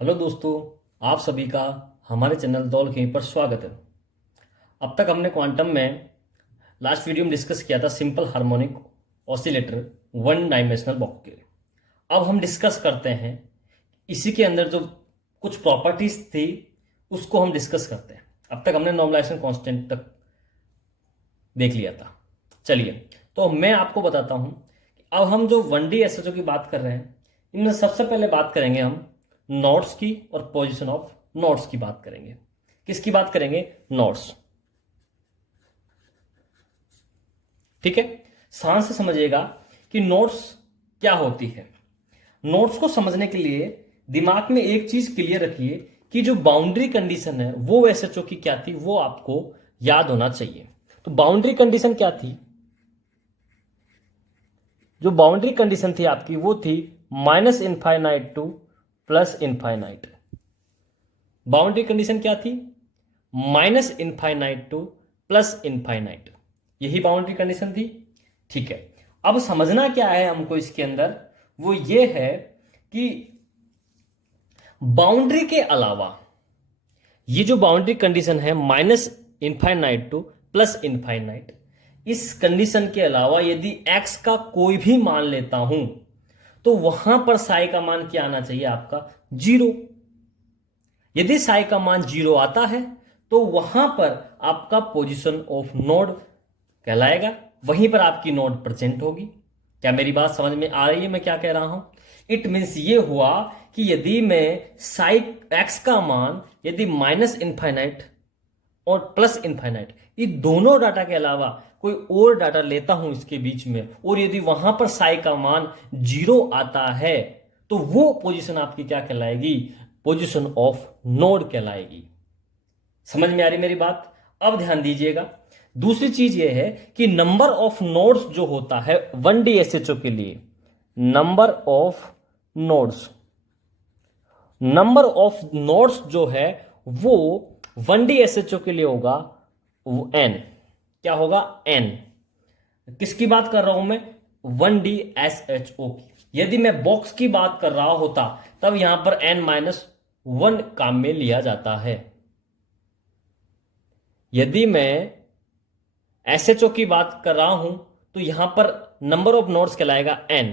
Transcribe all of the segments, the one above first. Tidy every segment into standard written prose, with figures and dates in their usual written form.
Hello दोस्तों, आप सभी का हमारे चैनल दौल खींच पर स्वागत है। अब तक हमने क्वांटम में लास्ट वीडियो में डिस्कस किया था simple harmonic oscillator one dimensional box के लिए। अब हम डिस्कस करते हैं इसी के अंदर जो कुछ प्रॉपर्टीज थी उसको हम डिस्कस करते हैं। अब तक हमने नॉर्मलाइजेशन कांस्टेंट तक देख लिया था। चलिए, तो मैं आपको बताता हूं कि अब हम जो 1D एसएचओ की बात कर रहे हैं, इनमें सबसे पहले बात करेंगे हम नोड्स की और पोजीशन ऑफ नोड्स की बात करेंगे। किसकी बात करेंगे? नोड्स। ठीक है, ध्यान से समझिएगा कि नोड्स क्या होती है। नोड्स को समझने के लिए दिमाग में एक चीज क्लियर रखिए कि जो बाउंड्री कंडीशन है वो एसएचओ की क्या थी, वो आपको याद होना चाहिए। तो बाउंड्री कंडीशन क्या थी? जो बाउंड्री कंडीशन थी आपकी वो थी minus infinite two plus infinite. Boundary condition क्या थी? Minus infinite two plus infinite, यही बाउंड्री कंडीशन थी। ठीक है, अब समझना क्या है हमको इसके अंदर, वो ये है कि बाउंड्री के अलावा ये जो बाउंड्री कंडीशन है minus infinite two plus infinite, इस कंडीशन के अलावा यदि x का कोई भी मान लेता हूं तो वहां पर साई का मान क्या आना चाहिए? आपका जीरो। यदि साई का मान जीरो आता है तो वहां पर आपका पोजीशन ऑफ नोड कहलाएगा, वहीं पर आपकी नोड प्रेजेंट होगी। क्या मेरी बात समझ में आ रही है मैं क्या कह रहा हूं? इट मीन्स ये हुआ कि यदि मैं साई एक्स का मान यदि माइनस इनफाइनाइट और प्लस इनफाइनाइट, ये दोनों डाटा के अलावा कोई और डाटा लेता हूं इसके बीच में, और यदि वहां पर साई का मान जीरो आता है तो वो पोजीशन आपकी क्या कहलाएगी? पोजीशन ऑफ नोड कहलाएगी। समझ में आ रही मेरी बात? अब ध्यान दीजिएगा, दूसरी चीज यह है कि नंबर ऑफ नोड्स जो होता है 1D एसएचओ के लिए, number of nodes, number of nodes जो है वो 1D एसएचओ के लिए होगा वो n। क्या होगा? n। किसकी बात कर रहा हूं मैं? 1D एसएचओ की। यदि मैं बॉक्स की बात कर रहा होता तब यहां पर n-1 काम में लिया जाता है। यदि मैं एसएचओ की बात कर रहा हूं तो यहां पर नंबर ऑफ नोड्स कहलाएगा n।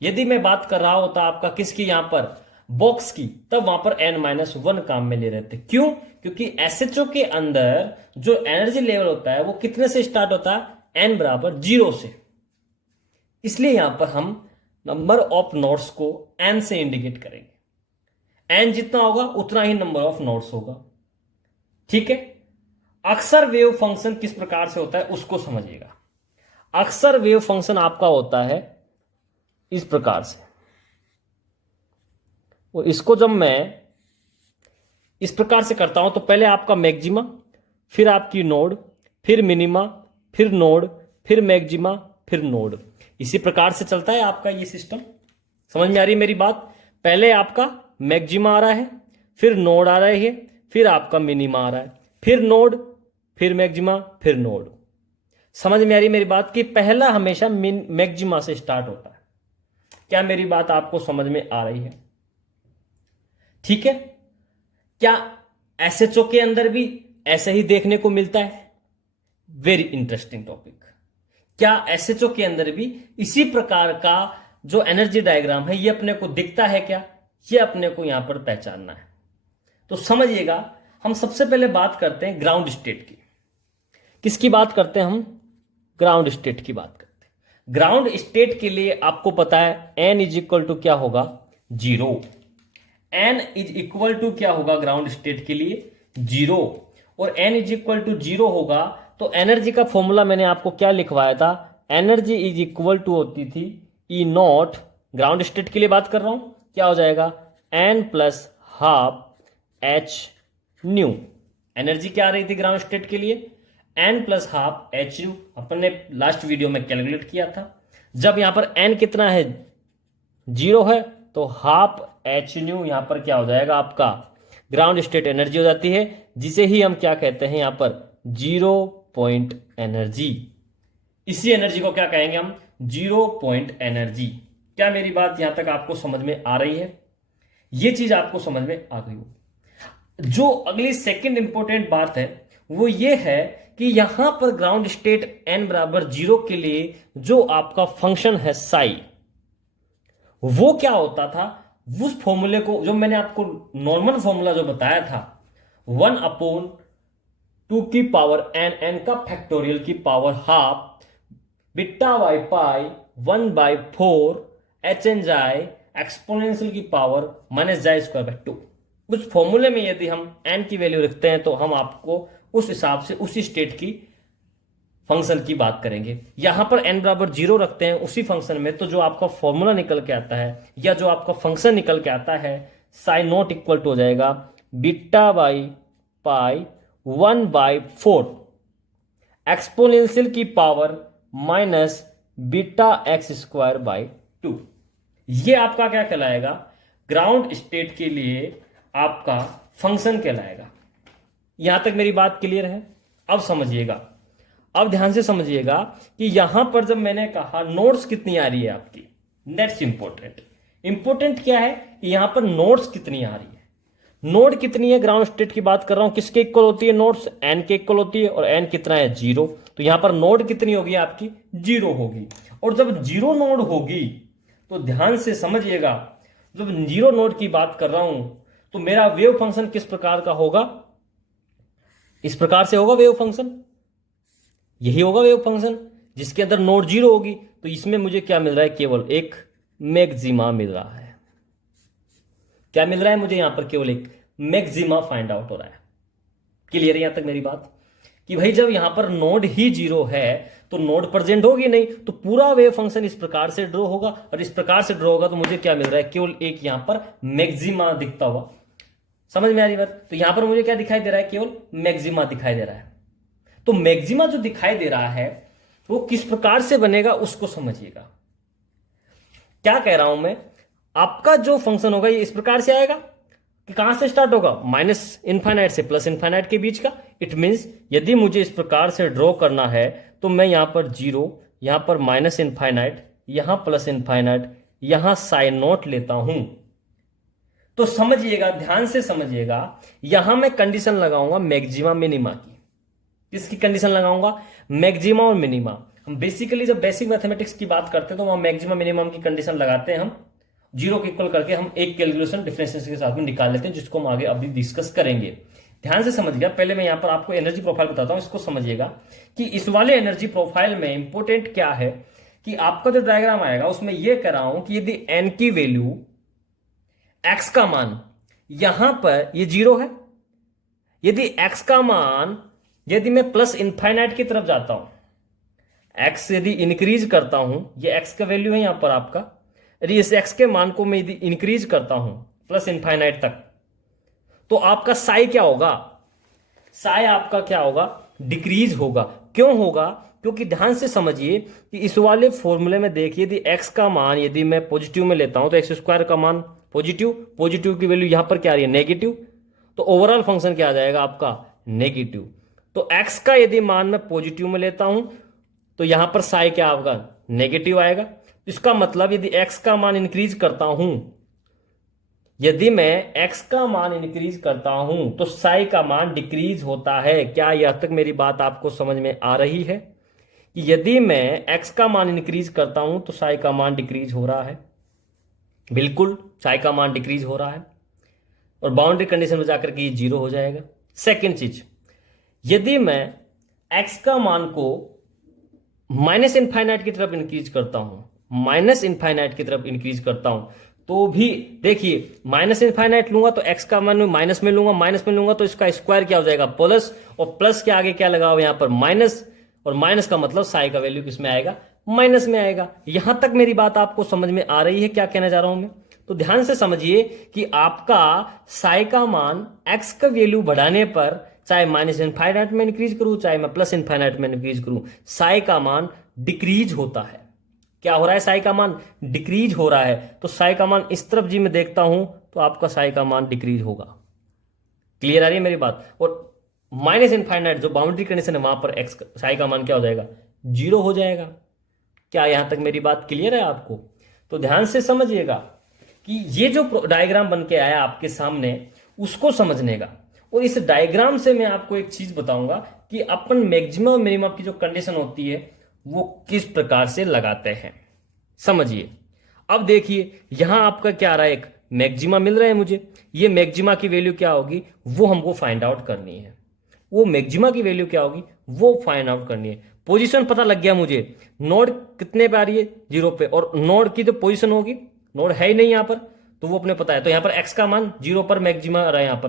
यदि मैं बात कर रहा होता आपका किसकी, यहां पर बॉक्स की, तब वहां पर n-1 काम में ले रहे थे। क्यों? क्योंकि एसएचओ के अंदर जो एनर्जी लेवल होता है वो कितने से स्टार्ट होता है? n बराबर 0 से। इसलिए यहां पर हम नंबर ऑफ नोड्स को n से इंडिकेट करेंगे। n जितना होगा उतना ही नंबर ऑफ नोड्स होगा। ठीक है, अक्सर वेव फंक्शन किस प्रकार से होता है उसको समझिएगा। अक्सर वेव फंक्शन आपका होता है इस प्रकार से, और इसको जब मैं इस प्रकार से करता हूं तो पहले आपका मैक्सिमा, फिर आपकी नोड, फिर मिनिमा, फिर नोड, फिर मैक्सिमा, फिर नोड। इसी प्रकार से चलता है आपका ये सिस्टम। समझ में आ रही है मेरी बात? पहले आपका मैक्सिमा आ रहा है, फिर नोड आ रही है, फिर आपका मिनिमा आ रहा है, फिर नोड, फिर मैक्सिमा, फिर नोड। समझ में आ रही मेरी बात कि पहला हमेशा मैक्सिमा से स्टार्ट होता है। क्या मेरी बात आपको समझ में आ रही है? ठीक है, क्या एसएचओ के अंदर भी ऐसे ही देखने को मिलता है? Very interesting topic. क्या एसएचओ के अंदर भी इसी प्रकार का जो एनर्जी डायग्राम है ये अपने को दिखता है? क्या ये अपने को यहां पर पहचानना है। तो समझिएगा, हम सबसे पहले बात करते हैं ग्राउंड स्टेट की। किसकी बात करते हैं हम? ग्राउंड स्टेट की बात करते हैं। ग्राउंड स्टेट के लिए आपको पता है n इज इक्वल टू क्या होगा? 0। n इज इक्वल टू क्या होगा ग्राउंड स्टेट के लिए? 0। और n इज इक्वल टू 0 होगा तो एनर्जी का फॉर्मूला मैंने आपको क्या लिखवाया था? एनर्जी इज इक्वल टू होती थी ई नॉट, ग्राउंड स्टेट के लिए बात कर रहा हूं, क्या हो जाएगा? n plus half H nu. Energy क्या आ रही थी ग्राउंड स्टेट के लिए? n plus half H nu. अपन ने लास्ट वीडियो में कैलकुलेट किया था। जब यहां पर n कितना है? 0 है, तो हाफ एच न्यू यहां पर क्या हो जाएगा? आपका ग्राउंड स्टेट एनर्जी हो जाती है, जिसे ही हम क्या कहते हैं यहां पर? 0 पॉइंट एनर्जी। इसी एनर्जी को क्या कहेंगे हम? 0 पॉइंट एनर्जी। क्या मेरी बात यहां तक आपको समझ में आ रही है? ये चीज आपको समझ में आ गई हो। जो अगली सेकंड इंपॉर्टेंट बात है वो ये है कि यहां पर ग्राउंड स्टेट n बराबर 0 के लिए जो आपका फंक्शन है साई, वो क्या होता था, उस फॉर्मूले को जो मैंने आपको नॉर्मल फॉर्मूला जो बताया था 1/2 की पावर n का फैक्टोरियल की power half beta by pi 1/4 HNi exponential की power minus xi square by 2। उस फॉर्मूले में यदि हम n की वैल्यू रखते हैं तो हम आपको उस हिसाब से उसी स्टेट की फंक्शन की बात करेंगे। यहां पर n बराबर 0 रखते हैं उसी फंक्शन में, तो जो आपका फॉर्मूला निकल के आता है या जो आपका फंक्शन निकल के आता है साइन नॉट इक्वल टू हो जाएगा बीटा बाई पाई 1/4 एक्सपोनेंशियल की power minus beta x square by 2। ये आपका क्या कहलाएगा, ग्राउंड स्टेट के लिए आपका फंक्शन कहलाएगा। यहां तक मेरी बात क्लियर है? अब समझिएगा, अब ध्यान से समझिएगा कि यहां पर जब मैंने कहा नोड्स कितनी आ रही है आपकी, दैट्स इंपॉर्टेंट। इंपॉर्टेंट क्या है कि यहां पर नोड्स कितनी आ रही है, नोड कितनी है, ग्राउंड स्टेट की बात कर रहा हूं, किसके इक्वल होती है, नोड्स n के इक्वल होती है, और n कितना है 0। तो यहां पर नोड कितनी होगी आपकी 0 होगी। और जब 0 नोड होगी तो ध्यान से समझिएगा, जब 0 नोड की बात कर रहा हूं तो मेरा वेव फंक्शन किस प्रकार का होगा, इस प्रकार से होगा वेव फंक्शन, यही होगा वेव फंक्शन जिसके अंदर नोड 0 होगी। तो इसमें मुझे क्या मिल रहा है, केवल एक मैक्सिमा मिल रहा है। क्या मिल रहा है मुझे यहां पर, केवल एक मैक्सिमा फाइंड आउट हो रहा है। क्लियर है यहां तक मेरी बात, कि भाई जब यहां पर नोड ही 0 है तो नोड प्रेजेंट होगी नहीं, तो पूरा वेव फंक्शन इस प्रकार से ड्रॉ होगा, और इस प्रकार से ड्रॉ होगा तो मुझे क्या मिल रहा है, केवल एक यहां पर मैक्सिमा दिखता हुआ। समझ में आ रही बात? तो यहां पर मुझे क्या दिखाई दे रहा है, केवल मैक्सिमा दिखाई दे रहा है। तो मैक्सिमा जो दिखाई दे रहा है वो किस प्रकार से बनेगा उसको समझिएगा। क्या कह रहा हूं मैं, आपका जो फंक्शन होगा ये इस प्रकार से आएगा कि कहां से स्टार्ट होगा, माइनस इनफाइनाइट से प्लस इनफाइनाइट के बीच का। इट मींस यदि मुझे इस प्रकार से ड्रॉ करना है तो मैं यहां पर 0, यहां पर माइनस इनफाइनाइट, यहां प्लस इनफाइनाइट, यहां साइन नोट लेता हूं। तो समझिएगा, ध्यान से समझिएगा, यहां मैं कंडीशन लगाऊंगा मैक्सिमा मिनिमा की। किसकी कंडीशन लगाऊंगा, मैक्सिमा और मिनिमा। हम बेसिकली जब बेसिक मैथमेटिक्स की बात करते हैं तो वहां मैक्सिमा मिनिमम की कंडीशन लगाते हैं हम, 0 के इक्वल करके हम एक कैलकुलेशन डिफरेंशिएशन के साथ में निकाल लेते हैं, जिसको हम आगे अभी डिस्कस करेंगे। ध्यान से समझिएगा, पहले मैं यहां पर आपको एनर्जी प्रोफाइल बताता हूं, इसको समझिएगा कि इस वाले एनर्जी प्रोफाइल में इंपॉर्टेंट क्या है कि आपका जो डायग्राम आएगा उसमें यह कह रहा हूं कि यदि n की वैल्यू x का मान यहां पर ये 0 है, यदि x का मान, यदि मैं प्लस इनफाइनाइट की तरफ जाता हूं, x यदि इंक्रीज करता हूं, ये x का वैल्यू है यहां पर आपका, यदि इस x के मान को मैं यदि इंक्रीज करता हूं प्लस इनफाइनाइट तक, तो आपका साई क्या होगा, साई आपका क्या होगा, डिक्रीज होगा। क्यों होगा, क्योंकि ध्यान से समझिए कि इस वाले फॉर्मूले में देखिए, यदि x का मान यदि मैं पॉजिटिव में लेता हूं तो एक्स स्क्वायर का मान पॉजिटिव, पॉजिटिव की वैल्यू यहां पर क्या आ रही है, नेगेटिव, तो ओवरऑल फंक्शन क्या आ जाएगा आपका, नेगेटिव। तो x का यदि मान मैं पॉजिटिव में लेता हूं तो यहां पर साई क्या होगा, नेगेटिव आएगा। इसका मतलब यदि x का मान इंक्रीज करता हूं, यदि मैं x का मान इंक्रीज करता हूं तो साई का मान डिक्रीज होता है। क्या यह तक मेरी बात आपको समझ में आ रही है कि यदि मैं x का मान इंक्रीज करता हूं तो साई का मान डिक्रीज हो रहा है, बिल्कुल साई का मान डिक्रीज हो रहा है, और बाउंड्री कंडीशन में जाकर के ये 0 हो जाएगा। सेकेंड चीज, यदि मैं x का मान को माइनस इनफाइनाइट की तरफ इंक्रीज करता हूं, माइनस इनफाइनाइट की तरफ इंक्रीज करता हूं, तो भी देखिए माइनस इनफाइनाइट लूंगा तो x का मान में माइनस में लूंगा, माइनस में लूंगा तो इसका स्क्वायर क्या हो जाएगा, प्लस, और प्लस के आगे क्या लगाओ यहां पर माइनस, और माइनस का मतलब साई का वैल्यू किस में आएगा, माइनस में आएगा। यहां तक मेरी बात आपको समझ में आ रही है क्या कहना चाह रहा हूं मैं? तो ध्यान से समझिए कि आपका साई का मान x का वैल्यू बढ़ाने पर, चाहे माइनस इनफाइनाइट में इंक्रीज करूं चाहे मैं प्लस इनफाइनाइट में इंक्रीज करूं, साई का मान डिक्रीज होता है। क्या हो रहा है, साई का मान डिक्रीज हो रहा है। तो साई का मान इस तरफ जी मैं देखता हूं तो आपका साई का मान डिक्रीज होगा। क्लियर आ रही है मेरी बात? और माइनस इनफाइनाइट जो बाउंड्री कंडीशन है वहां पर एक्स साई का मान क्या हो जाएगा, 0 हो जाएगा। क्या यहां तक मेरी बात क्लियर है आपको? तो ध्यान से समझिएगा कि ये जो डायग्राम बन के आया आपके सामने उसको समझने का। और इस डायग्राम से मैं आपको एक चीज बताऊंगा कि अपन मैक्सिमम और मिनिमम की जो कंडीशन होती है वो किस प्रकार से लगाते हैं। समझिए। अब देखिए यहां आपका क्या आ रहा है, एक मैक्सिमा मिल रहा है मुझे। ये मैक्सिमा की वैल्यू क्या होगी वो हमको फाइंड आउट करनी है। वो मैक्सिमा की वैल्यू क्या होगी वो फाइंड आउट करनी है। पोजीशन पता लग गया मुझे, नोड कितने पे आ रही है, 0 पे, और नोड की जो पोजीशन होगी, नोड है ही नहीं यहां पर, तो वो अपने पता है। तो यहां पर एक्स का मान 0 पर मैक्सिमा आ रहा है, यहां पर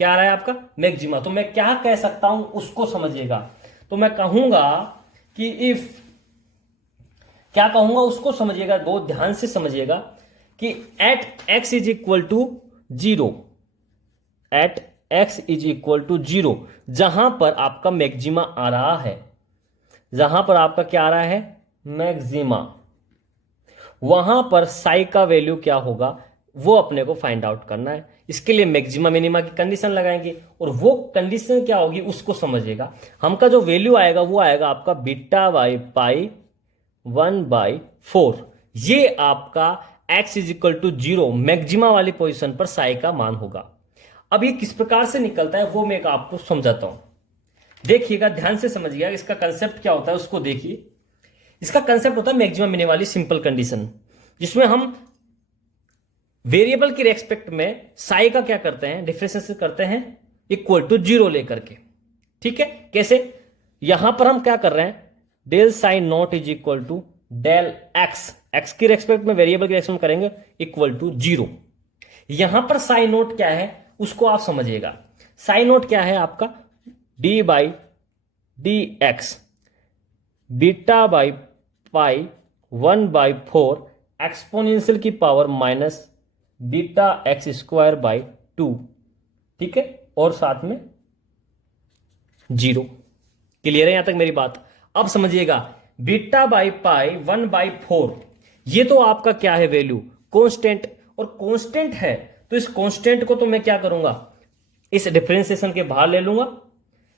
क्या आ रहा है आपका मैक्सिमा। तो मैं क्या कह सकता हूं उसको समझिएगा। तो मैं कहूंगा कि इफ, क्या कहूंगा उसको समझिएगा, बहुत ध्यान से समझिएगा कि at x is equal to 0, at x is equal to 0, जहां पर आपका मैक्सिमा आ रहा है, जहां पर आपका क्या आ रहा है मैक्सिमा, वहां पर साई का वैल्यू क्या होगा वो अपने को फाइंड आउट करना है। इसके लिए मैक्सिमा मिनिमा की कंडीशन लगाएंगे और वो कंडीशन क्या होगी उसको समझिएगा। हमका जो वैल्यू आएगा वो आएगा आपका बीटा बाई पाई 1/4। ये आपका x is equal to 0 maxima वाली पोजीशन पर साई का मान होगा। अब ये किस प्रकार से निकलता है वो मैं आपको समझाता हूं, देखिएगा ध्यान से समझिएगा। इसका कंसेप्ट क्या होता है उसको देखिए। इसका कंसेप्ट होता है मैक्सिमम मिनिमम वाली सिंपल कंडीशन, जिसमें हम वेरिएबल के रेस्पेक्ट में साई का क्या करते हैं, डिफरेंशिएशन करते हैं इक्वल टू 0 लेकर के। ठीक है, कैसे, यहां पर हम क्या कर रहे हैं, del sine naught is equal to del x, x की रेस्पेक्ट में वेरिएबल के रेस्पेक्ट में करेंगे इक्वल टू 0। यहां पर साइन नोट क्या है उसको आप समझिएगा। साइन नोट क्या है आपका D by D X beta by pi 1/4 exponential की power minus beta x square by 2। ठीक है, और साथ में 0। क्लियर है यहां तक मेरी बात। अब समझिएगा बीटा बाई पाई 1/4, ये तो आपका क्या है वैल्यू कांस्टेंट, और कांस्टेंट है तो इस कांस्टेंट को तो मैं क्या करूंगा इस डिफरेंशिएशन के बाहर ले लूंगा,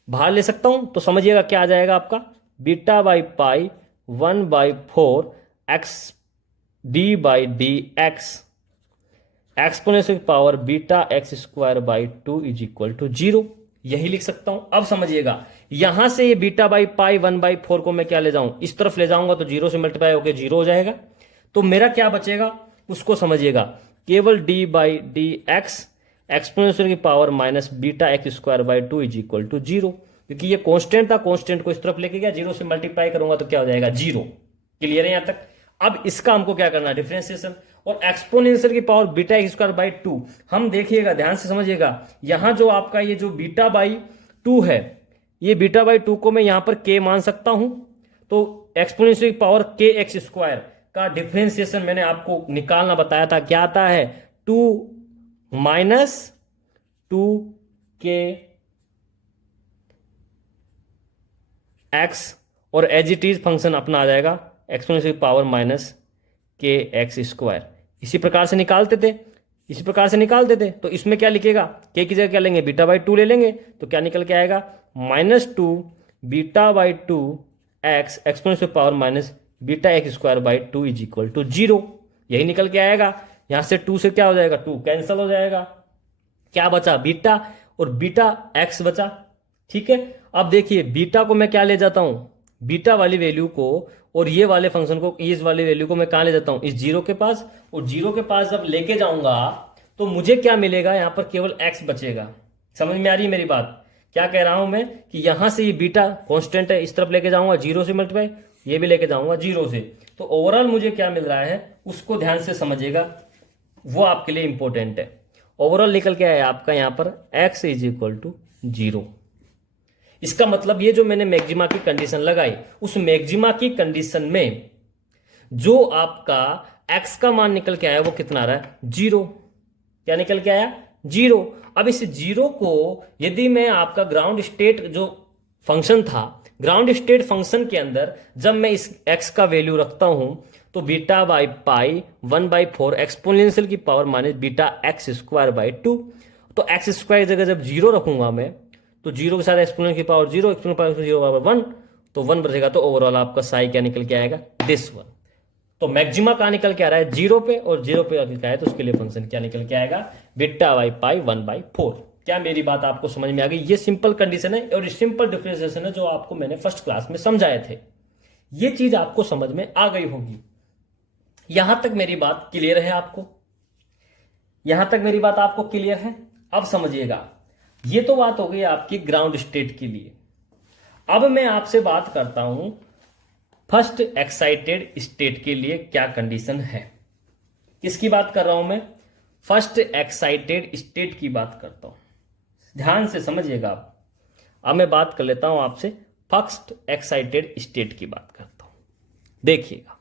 बाहर ले सकता हूं। तो समझिएगा क्या आ जाएगा आपका beta by pi 1/4 x d by D x exponential power beta x square by 2 is equal to 0। यही लिख सकता हूं। अब समझिएगा यहां से ये बीटा बाई पाई 1/4 को मैं क्या ले जाऊं, इस तरफ ले जाऊंगा तो 0 से मल्टीप्लाई होकर 0 हो जाएगा। तो मेरा क्या बचेगा उसको समझिएगा, केवल D by D x exponential की power minus beta x square by 2 is equal to 0। क्योंकि ये कांस्टेंट था, कांस्टेंट को इस तरफ लेके गया, 0 से मल्टीप्लाई करूंगा तो क्या हो जाएगा 0। क्लियर है यहां तक। अब इसका हमको क्या करना है डिफरेंशिएशन, और एक्सपोनेंशियल की power beta x square by 2, हम देखिएगा ध्यान से समझिएगा, यहां जो आपका ये जो बीटा बाई 2 है, ये बीटा बाई 2 को मैं यहां पर के मान सकता हूं। तो एक्सपोनेंशियल की पावर के एक्स स्क्वायर का डिफरेंशिएशन मैंने आपको निकालना बताया था, क्या आता है 2 माइनस 2 के एक्स, और एज इट इज फंक्शन अपना आ जाएगा एक्सपोनेंशियल पावर माइनस के एक्स स्क्वायर। इसी प्रकार से निकालते थे, इसी प्रकार से निकालते थे। तो इसमें क्या लिखेगा, के की जगह क्या लेंगे बीटा बाई 2 ले लेंगे, तो क्या निकल के आएगा -2 beta by 2 x exponential power minus beta x square by 2 is equal to 0। यही निकल के आएगा। यहां से 2 से क्या हो जाएगा, 2 कैंसिल हो जाएगा, क्या बचा बीटा और बीटा एक्स बचा। ठीक है, अब देखिए बीटा को मैं क्या ले जाता हूं, बीटा वाली वैल्यू को और ये वाले फंक्शन को, इस वाली वैल्यू को मैं कहां ले जाता हूं, इस 0 के पास, और 0 के पास जब लेके जाऊंगा तो मुझे क्या मिलेगा, यहां पर केवल x बचेगा। समझ में आ रही है मेरी बात, क्या कह रहा हूं मैं, कि यहां से ये बीटा कांस्टेंट है, इस तरफ लेके जाऊंगा 0 से मल्टीप्लाई, ये भी लेके जाऊंगा 0 से। तो ओवरऑल मुझे क्या मिल रहा है उसको ध्यान से समझिएगा, वो आपके लिए इंपॉर्टेंट है। ओवरऑल निकल के आया आपका यहां पर x इज इक्वल टू 0। इसका मतलब ये जो मैंने मैक्सिमा की कंडीशन लगाई, उस मैक्सिमा की कंडीशन में जो आपका x का मान निकल के आया वो कितना आ रहा है 0। क्या निकल के आया 0। अब इस 0 को यदि मैं आपका ग्राउंड स्टेट जो फंक्शन था, ग्राउंड स्टेट फंक्शन के अंदर जब मैं इस x का वैल्यू रखता हूं तो बीटा बाई पाई 1/4 एक्सपोनेंशियल की power minus beta x square by 2। तो एक्स स्क्वायर जगह जब 0 रखूंगा मैं तो 0 के साथ एक्सपोनेंशियल की पावर 0, एक्सपोनेंशियल पावर 0 1, तो 1 बचेगा। तो ओवरऑल आपका साई क्या निकल के आएगा दिस 1। तो मैक्सिमा कहाँ निकल के आ रहा है, 0 पे, और 0 पे निकल है तो उसके लिए फंक्शन क्या निकल के आएगा, बीटा बाई पाई 1/4। क्या मेरी बात आपको समझ में आ गई? ये सिंपल कंडीशन है और सिंपल डिफरेंशिएशन है जो आपको मैंने फर्स्ट क्लास में समझाए थे। ये चीज आपको समझ में आ गई होगी। यहां तक मेरी बात क्लियर है आपको? यहां तक मेरी बात आपको क्लियर है? अब समझिएगा, ये तो बात हो गई आपकी ग्राउंड स्टेट के लिए। अब मैं आपसे बात करता हूं फर्स्ट एक्साइटेड स्टेट के लिए क्या कंडीशन है। किसकी बात कर रहा हूं मैं? फर्स्ट एक्साइटेड स्टेट की बात करता हूं। ध्यान से समझिएगा आप। अब मैं बात कर लेता हूं आपसे फर्स्ट एक्साइटेड स्टेट की बात करता हूं। देखिएगा,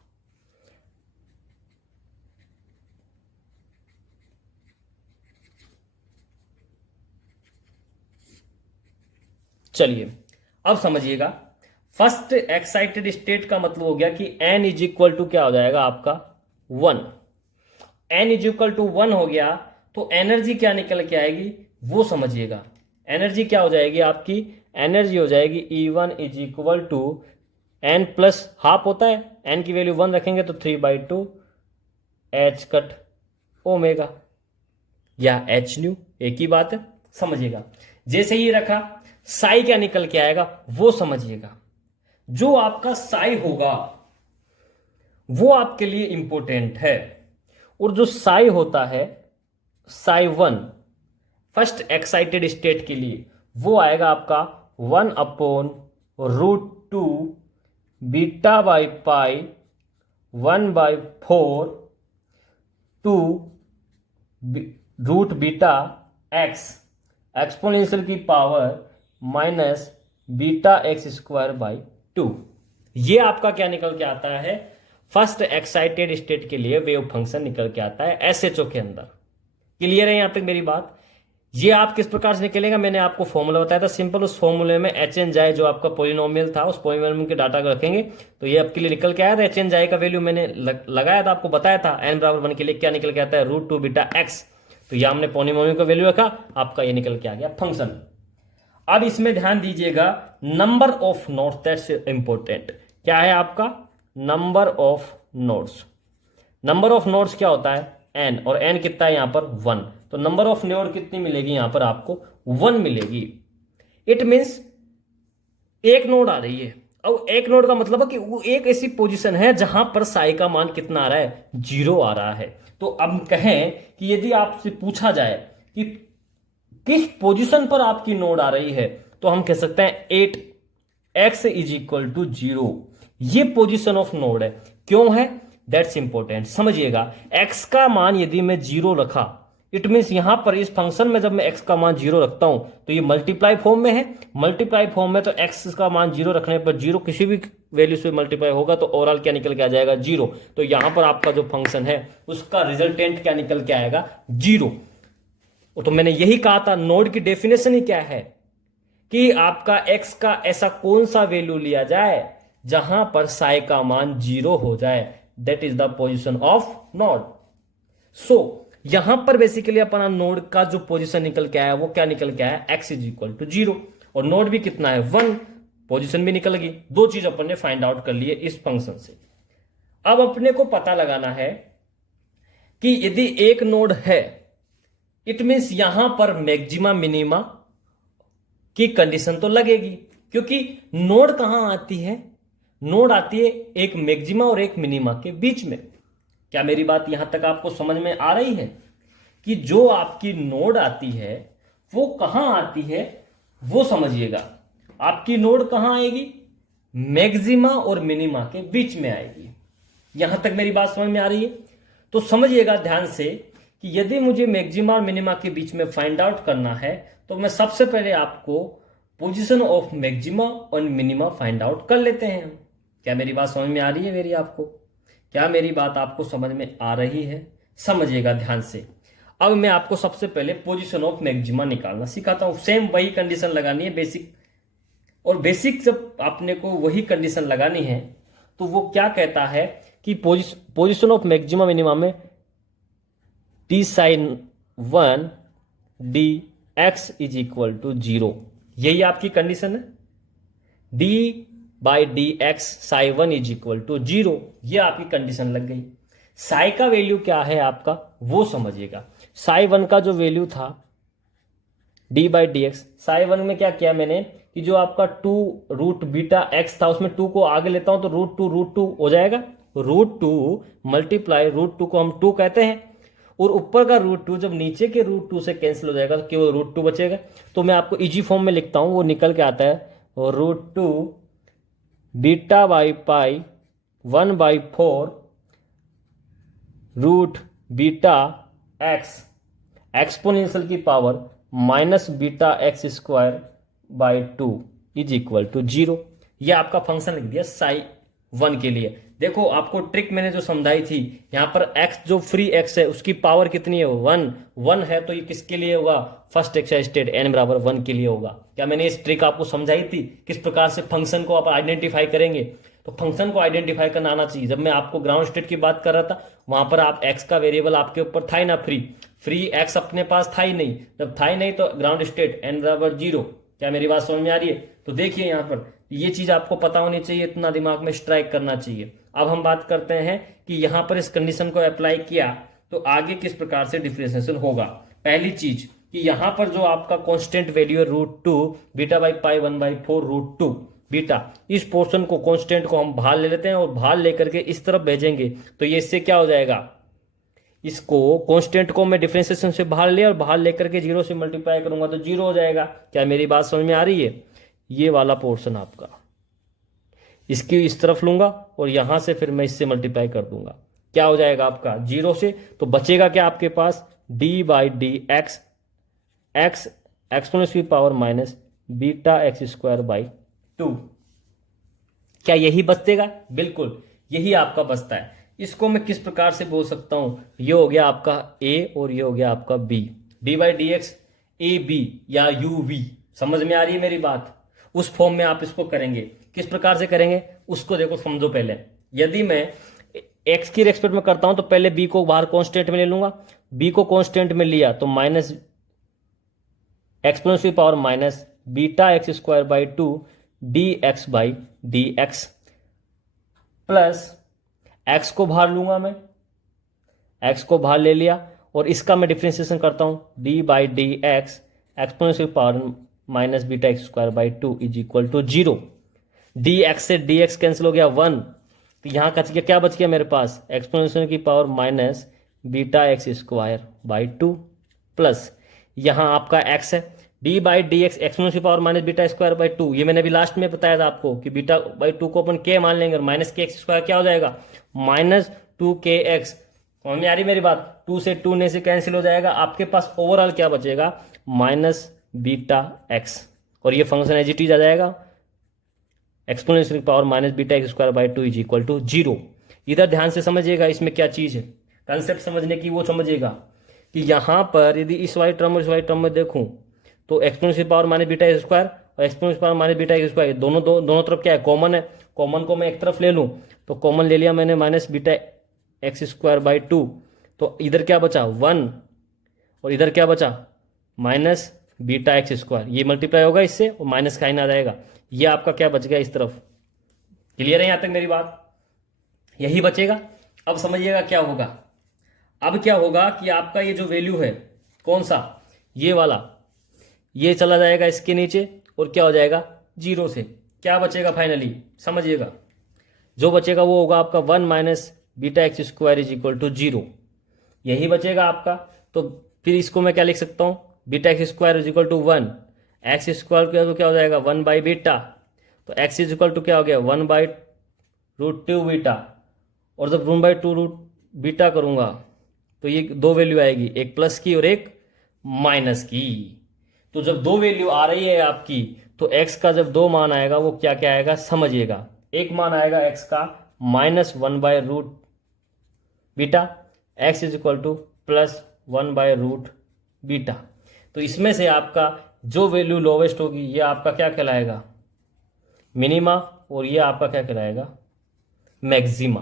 चलिए अब समझिएगा। फर्स्ट एक्साइटेड स्टेट का मतलब हो गया कि n इज इक्वल टू क्या हो जाएगा आपका 1। n इज इक्वल टू 1 हो गया तो एनर्जी क्या निकल के आएगी वो समझिएगा। एनर्जी क्या हो जाएगी आपकी? एनर्जी हो जाएगी E1 is equal to n plus half होता है, n की वैल्यू 1 रखेंगे तो 3/2 h कट ओमेगा या h न्यू, एक ही बात है, समझिएगा। जैसे ही रखा, साई क्या निकल के आएगा वो समझिएगा। जो आपका साई होगा वो आपके लिए इंपॉर्टेंट है, और जो साई होता है साई 1 फर्स्ट एक्साइटेड स्टेट के लिए वो आएगा आपका 1/√2 beta by pi 1/4 two root beta x exponential की पावर माइनस बीटा x²/2। ये आपका क्या निकल के आता है? फर्स्ट एक्साइटेड स्टेट के लिए वेव फंक्शन निकल के आता है एसएचओ के अंदर। क्लियर है यहां तक मेरी बात? ये आप किस प्रकार से निकलेगा मैंने आपको फॉर्मूला बताया था सिंपल। उस फॉर्मूले में एच एन जाए जो आपका पोलिनोमियल था, उस पोलिनोमियल के डाटा को रखेंगे तो ये आपके लिए निकल के आया था। एच एन जाए का वैल्यू मैंने लगाया था, आपको बताया था n=1 के लिए क्या निकल के आता है, √2 बीटा एक्स। तो ये हमने पोलिनोमियल का वैल्यू रखा, आपका ये निकल के आ गया फंक्शन। अब इसमें ध्यान दीजिएगा, number of nodes, that's important. क्या है आपका? Number of nodes. Number of nodes क्या होता है? n, और n कितना है यहां पर 1। तो नंबर ऑफ नोड कितनी मिलेगी यहां पर आपको? 1 मिलेगी। इट मींस एक नोड आ रही है। अब एक नोड का मतलब है कि वो एक ऐसी पोजीशन है जहां पर साई का मान कितना आ रहा है? 0 आ रहा है। तो अब कहें कि यदि आपसे पूछा जाए कि किस पोजीशन पर आपकी नोड आ रही है, तो हम कह सकते हैं 8x इज इक्वल टू 0। ये पोजीशन ऑफ नोड है। क्यों है? दैट्स इंपॉर्टेंट, समझिएगा। x का मान यदि मैं 0 रखा, इट मीन्स यहां पर इस फंक्शन में जब मैं x का मान 0 रखता हूं तो ये मल्टीप्लाई फॉर्म में है। मल्टीप्लाई फॉर्म में तो x का मान 0 रखने पर 0 किसी भी वैल्यू से मल्टीप्लाई होगा तो ओवरऑल क्या निकल के आ जाएगा? 0। तो यहां पर आपका जो फंक्शन है उसका रिजल्टेंट क्या निकल के आएगा? 0। तो मैंने यही कहा था, नोड की डेफिनेशन ही क्या है कि आपका x का ऐसा कौन सा वैल्यू लिया जाए जहां पर साई का मान 0 हो जाए, that is the position of node. So यहां पर बेसिकली अपना नोड का जो पोजीशन निकल के आया वो क्या निकल के आया? x इज इक्वल टू 0, और नोड भी कितना है? 1। पोजीशन भी निकल गई। दो चीज अपन ने फाइंड आउट कर लिए इस फंक्शन से। अब अपने को पता लगाना है कि यदि एक नोड है, इट मीन्स यहां पर मैक्सिमा मिनिमा की कंडीशन तो लगेगी, क्योंकि नोड कहां आती है? नोड आती है एक मैक्सिमा और एक मिनिमा के बीच में। क्या मेरी बात यहां तक आपको समझ में आ रही है कि जो आपकी नोड आती है वो कहां आती है वो समझिएगा। आपकी नोड कहां आएगी? मैक्सिमा और मिनिमा के बीच में आएगी। यहां तक मेरी बात समझ में आ रही है? तो समझिएगा ध्यान से कि यदि मुझे मैक्सिमा और मिनिमा के बीच में फाइंड आउट करना है तो मैं सबसे पहले आपको पोजीशन ऑफ मैक्सिमा और मिनिमा फाइंड आउट कर लेते हैं। क्या मेरी बात समझ में आ रही है मेरी आपको? क्या मेरी बात आपको समझ में आ रही है? समझिएगा ध्यान से। अब मैं आपको सबसे पहले पोजीशन ऑफ मैक्सिमा निकालना सिखाता हूं। सेम वही कंडीशन लगानी है बेसिक, और बेसिक जब आपने को वही कंडीशन लगानी है तो वो क्या कहता है कि पोजीशन ऑफ मैक्सिमा मिनिमा में d sin 1 dx is equal to 0। यही आपकी कंडीशन है। d by D x psi one is equal to 0। ये आपकी कंडीशन लग गई। साई का वैल्यू क्या है आपका वो समझिएगा। साई वन का जो वैल्यू था D by D x, psi one में क्या किया मैंने कि जो आपका 2 रूट बीटा एक्स था उसमें 2 को आगे लेता हूं तो रूट टू हो जाएगा। Root two multiply root two को हम 2 कहते हैं, और ऊपर का रूट 2 जब नीचे के रूट 2 से कैंसिल हो जाएगा तो केवल रूट 2 बचेगा। तो मैं आपको इजी फॉर्म में लिखता हूं, वो निकल के आता है root 2 beta by pi 1/4 root beta x exponential की power minus beta x square by 2 is equal to 0। यह आपका फंक्शन लिख दिया साई वन के लिए। देखो आपको ट्रिक मैंने जो समझाई थी, यहां पर x जो फ्री x है उसकी पावर कितनी है 1 है, तो ये किसके लिए होगा फर्स्ट एक्स स्टेट n बराबर 1 के लिए होगा। क्या मैंने इस ट्रिक आपको समझाई थी किस प्रकार से फंक्शन को आप आइडेंटिफाई करेंगे। तो फंक्शन को आइडेंटिफाई करना आना चाहिए। जब मैं आपको ग्राउंड स्टेट की बात कर रहा था वहां पर आप x का वेरिएबल आपके ऊपर था ही ना, फ्री x अपने पास था ही नहीं। जब था ही नहीं तो ग्राउंड स्टेट n बराबर 0। क्या मेरी बात समझ में आ रही है। तो देखिए यहां पर ये चीज आपको पता होनी चाहिए, इतना दिमाग में स्ट्राइक करना चाहिए। अब हम बात करते हैं कि यहां पर इस कंडीशन को अप्लाई किया तो आगे किस प्रकार से डिफरेंशिएशन होगा। पहली चीज कि यहां पर जो आपका कांस्टेंट वैल्यू है root 2 beta by pi 1/4 root 2 beta, इस पोर्शन को कांस्टेंट को हम बाहर ले लेते हैं और बाहर लेकर के इस तरफ भेजेंगे तो ये इससे क्या हो जाएगा, इसको कांस्टेंट को मैं डिफरेंशिएशन से बाहर ले और बाहर लेकर के 0 से मल्टीप्लाई करूंगा तो 0 हो जाएगा। क्या मेरी बात समझ में आ रही है। ये वाला पोर्शन आपका इसकी इस तरफ लूंगा और यहां से फिर मैं इससे मल्टीप्लाई कर दूंगा, क्या हो जाएगा आपका 0 से। तो बचेगा क्या आपके पास d by D x x exponential power minus beta x square by 2। क्या यही बचेगा, बिल्कुल यही आपका बचता है। इसको मैं किस प्रकार से बोल सकता हूं, ये हो गया आपका a और ये हो गया आपका b, d by D x a b या यू वी। समझ में आ रही है मेरी बात। उस फॉर्म में आप इसको करेंगे, किस प्रकार से करेंगे उसको देखो समझो। पहले यदि मैं x की रेस्पेक्ट में करता हूं तो पहले b को बाहर कांस्टेंट में ले लूंगा, b को कांस्टेंट में लिया तो minus exponential power minus beta x square by 2 D x by D x plus x को बाहर लूंगा मैं, x को बाहर ले लिया और इसका मैं डिफरेंशिएशन करता हूं d by D x exponential power minus beta x square by 2 is equal to 0। D x से डी एक्स कैंसिल हो गया 1, तो यहां का क्या बच गया मेरे पास एक्सपोनेंशियल की power minus beta x square by 2 plus यहां आपका x है D by D x exponential power minus beta square by 2। ये मैंने भी लास्ट में बताया था आपको कि बीटा बाई 2 को अपन k मान लेंगे और माइनस के एक्स स्क्वायर क्या हो जाएगा माइनस 2kx। समझ में आ रही मेरी बात। 2 से 2 ने से कैंसिल हो जाएगा, आपके पास ओवरऑल क्या बचेगा माइनस बीटा एक्स, और ये फंक्शन एज इट इज आ जाएगा exponential power minus beta x square by 2 is equal to 0। इधर ध्यान से समझिएगा इसमें क्या चीज है, कंसेप्ट समझने की वो समझिएगा कि यहां पर यदि इस वाली टर्म और इस वाली टर्म में देखूं तो exponential power minus beta x square और exponential power minus beta x square दोनों तरफ क्या है कॉमन है। कॉमन को मैं एक तरफ ले लूं तो कॉमन ले लिया मैंने minus beta x square by 2, तो इधर क्या बचा 1 और इधर क्या बचा माइनस बीटा एक्स स्क्वायर। ये मल्टीप्लाई होगा इससे और माइनस का साइन आ जाएगा। ये आपका क्या बच गया इस तरफ। क्लियर है यहां तक मेरी बात, यही बचेगा। अब समझिएगा क्या होगा। अब क्या होगा कि आपका ये जो वैल्यू है कौन सा ये वाला, ये चला जाएगा इसके नीचे और क्या हो जाएगा 0 से क्या बचेगा फाइनली समझिएगा। जो बचेगा वो होगा आपका 1 minus beta x square is equal to 0, यही बचेगा आपका। तो फिर इसको मैं क्या लिख सकता हूं beta x square is equal to 1, x square किया तो क्या हो जाएगा 1 बाई बीटा, तो एक्स इज इक्वल टू क्या हो गया 1 बाई रूट 2 बीटा, और जब 1 बाई 2 रूट बीटा करूंगा तो ये दो वैल्यू आएगी, एक प्लस की और एक माइनस की। तो जब दो वैल्यू आ रही है आपकी तो x का जब दो मान आएगा वो क्या क्या आएगा समझिएगा। एक मान आएगा x का minus 1 by root beta, x is equal to plus 1 by root beta. तो इसमें से आपका जो वैल्यू लोवेस्ट होगी ये आपका क्या कहलाएगा मिनिमा, और ये आपका क्या कहलाएगा मैक्सिमा।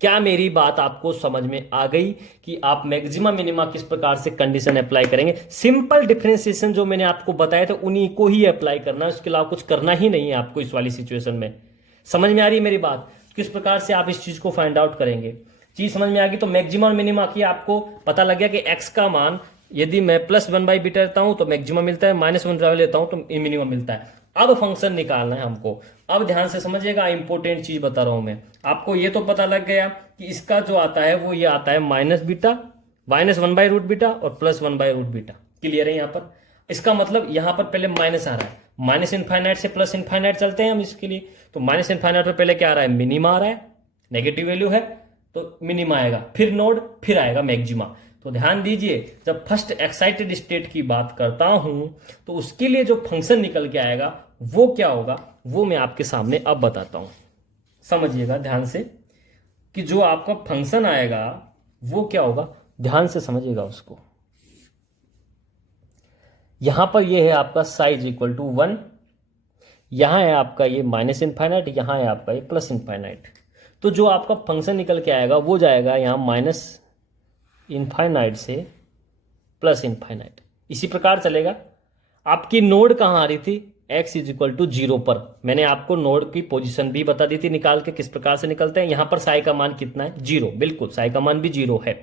क्या मेरी बात आपको समझ में आ गई कि आप मैक्सिमा मिनिमा किस प्रकार से कंडीशन अप्लाई करेंगे? सिंपल डिफरेंशिएशन जो मैंने आपको बताया था उन्हीं को ही अप्लाई करना है, उसके अलावा कुछ करना ही नहीं है आपको इस वाली सिचुएशन में। समझ में आ रही है मेरी बात? किस प्रकार से आप इस चीज को फाइंड आउट करेंगे? चीज समझ में आ गई तो मैक्सिमा और मिनिमा की आपको पता लग गया कि एक्स का मान यदि मैं +1/बीटा लेता हूं तो मैक्सिमम मिलता है, -1 लेता हूं तो मिनिमम मिलता है। अब फंक्शन निकालना है हमको। अब ध्यान से समझिएगा, इंपॉर्टेंट चीज बता रहा हूं मैं आपको। ये तो पता लग गया कि इसका जो आता है वो ये आता है -बीटा, -1/√बीटा और +1/√बीटा। क्लियर है यहाँ पर? इसका मतलब यहां पर पहले माइनस आ रहा है, माइनस इनफाइनाइट से प्लस इनफाइनाइट चलते हैं हम इसके लिए। तो माइनस इनफाइनाइट में पहले क्या आ रहा है? मिनिमा आ रहा है, नेगेटिव वैल्यू है तो मिनिमा आएगा, फिर नोड, फिर आएगा मैक्सिमा। तो ध्यान दीजिए, जब फर्स्ट एक्साइटेड स्टेट की बात करता हूं तो उसके लिए जो फंक्शन निकल के आएगा वो क्या होगा, वो मैं आपके सामने अब बताता हूं। समझिएगा ध्यान से कि जो आपका फंक्शन आएगा वो क्या होगा, ध्यान से समझिएगा उसको। यहां पर ये है आपका साइज इक्वल टू 1, यहां है आपका ये माइनस इनफाइनाइट, यहां है आपका ये प्लस इनफाइनाइट। तो जो आपका फंक्शन निकल के आएगा वो जाएगा यहां माइनस इनफाइनाइट से प्लस इनफाइनाइट, इसी प्रकार चलेगा। आपकी नोड कहां आ रही थी? x इज इक्वल टू 0 पर। मैंने आपको नोड की पोजीशन भी बता दी थी निकाल के किस प्रकार से निकलते हैं। यहां पर साई का मान कितना है? 0। बिल्कुल, साई का मान भी 0 है।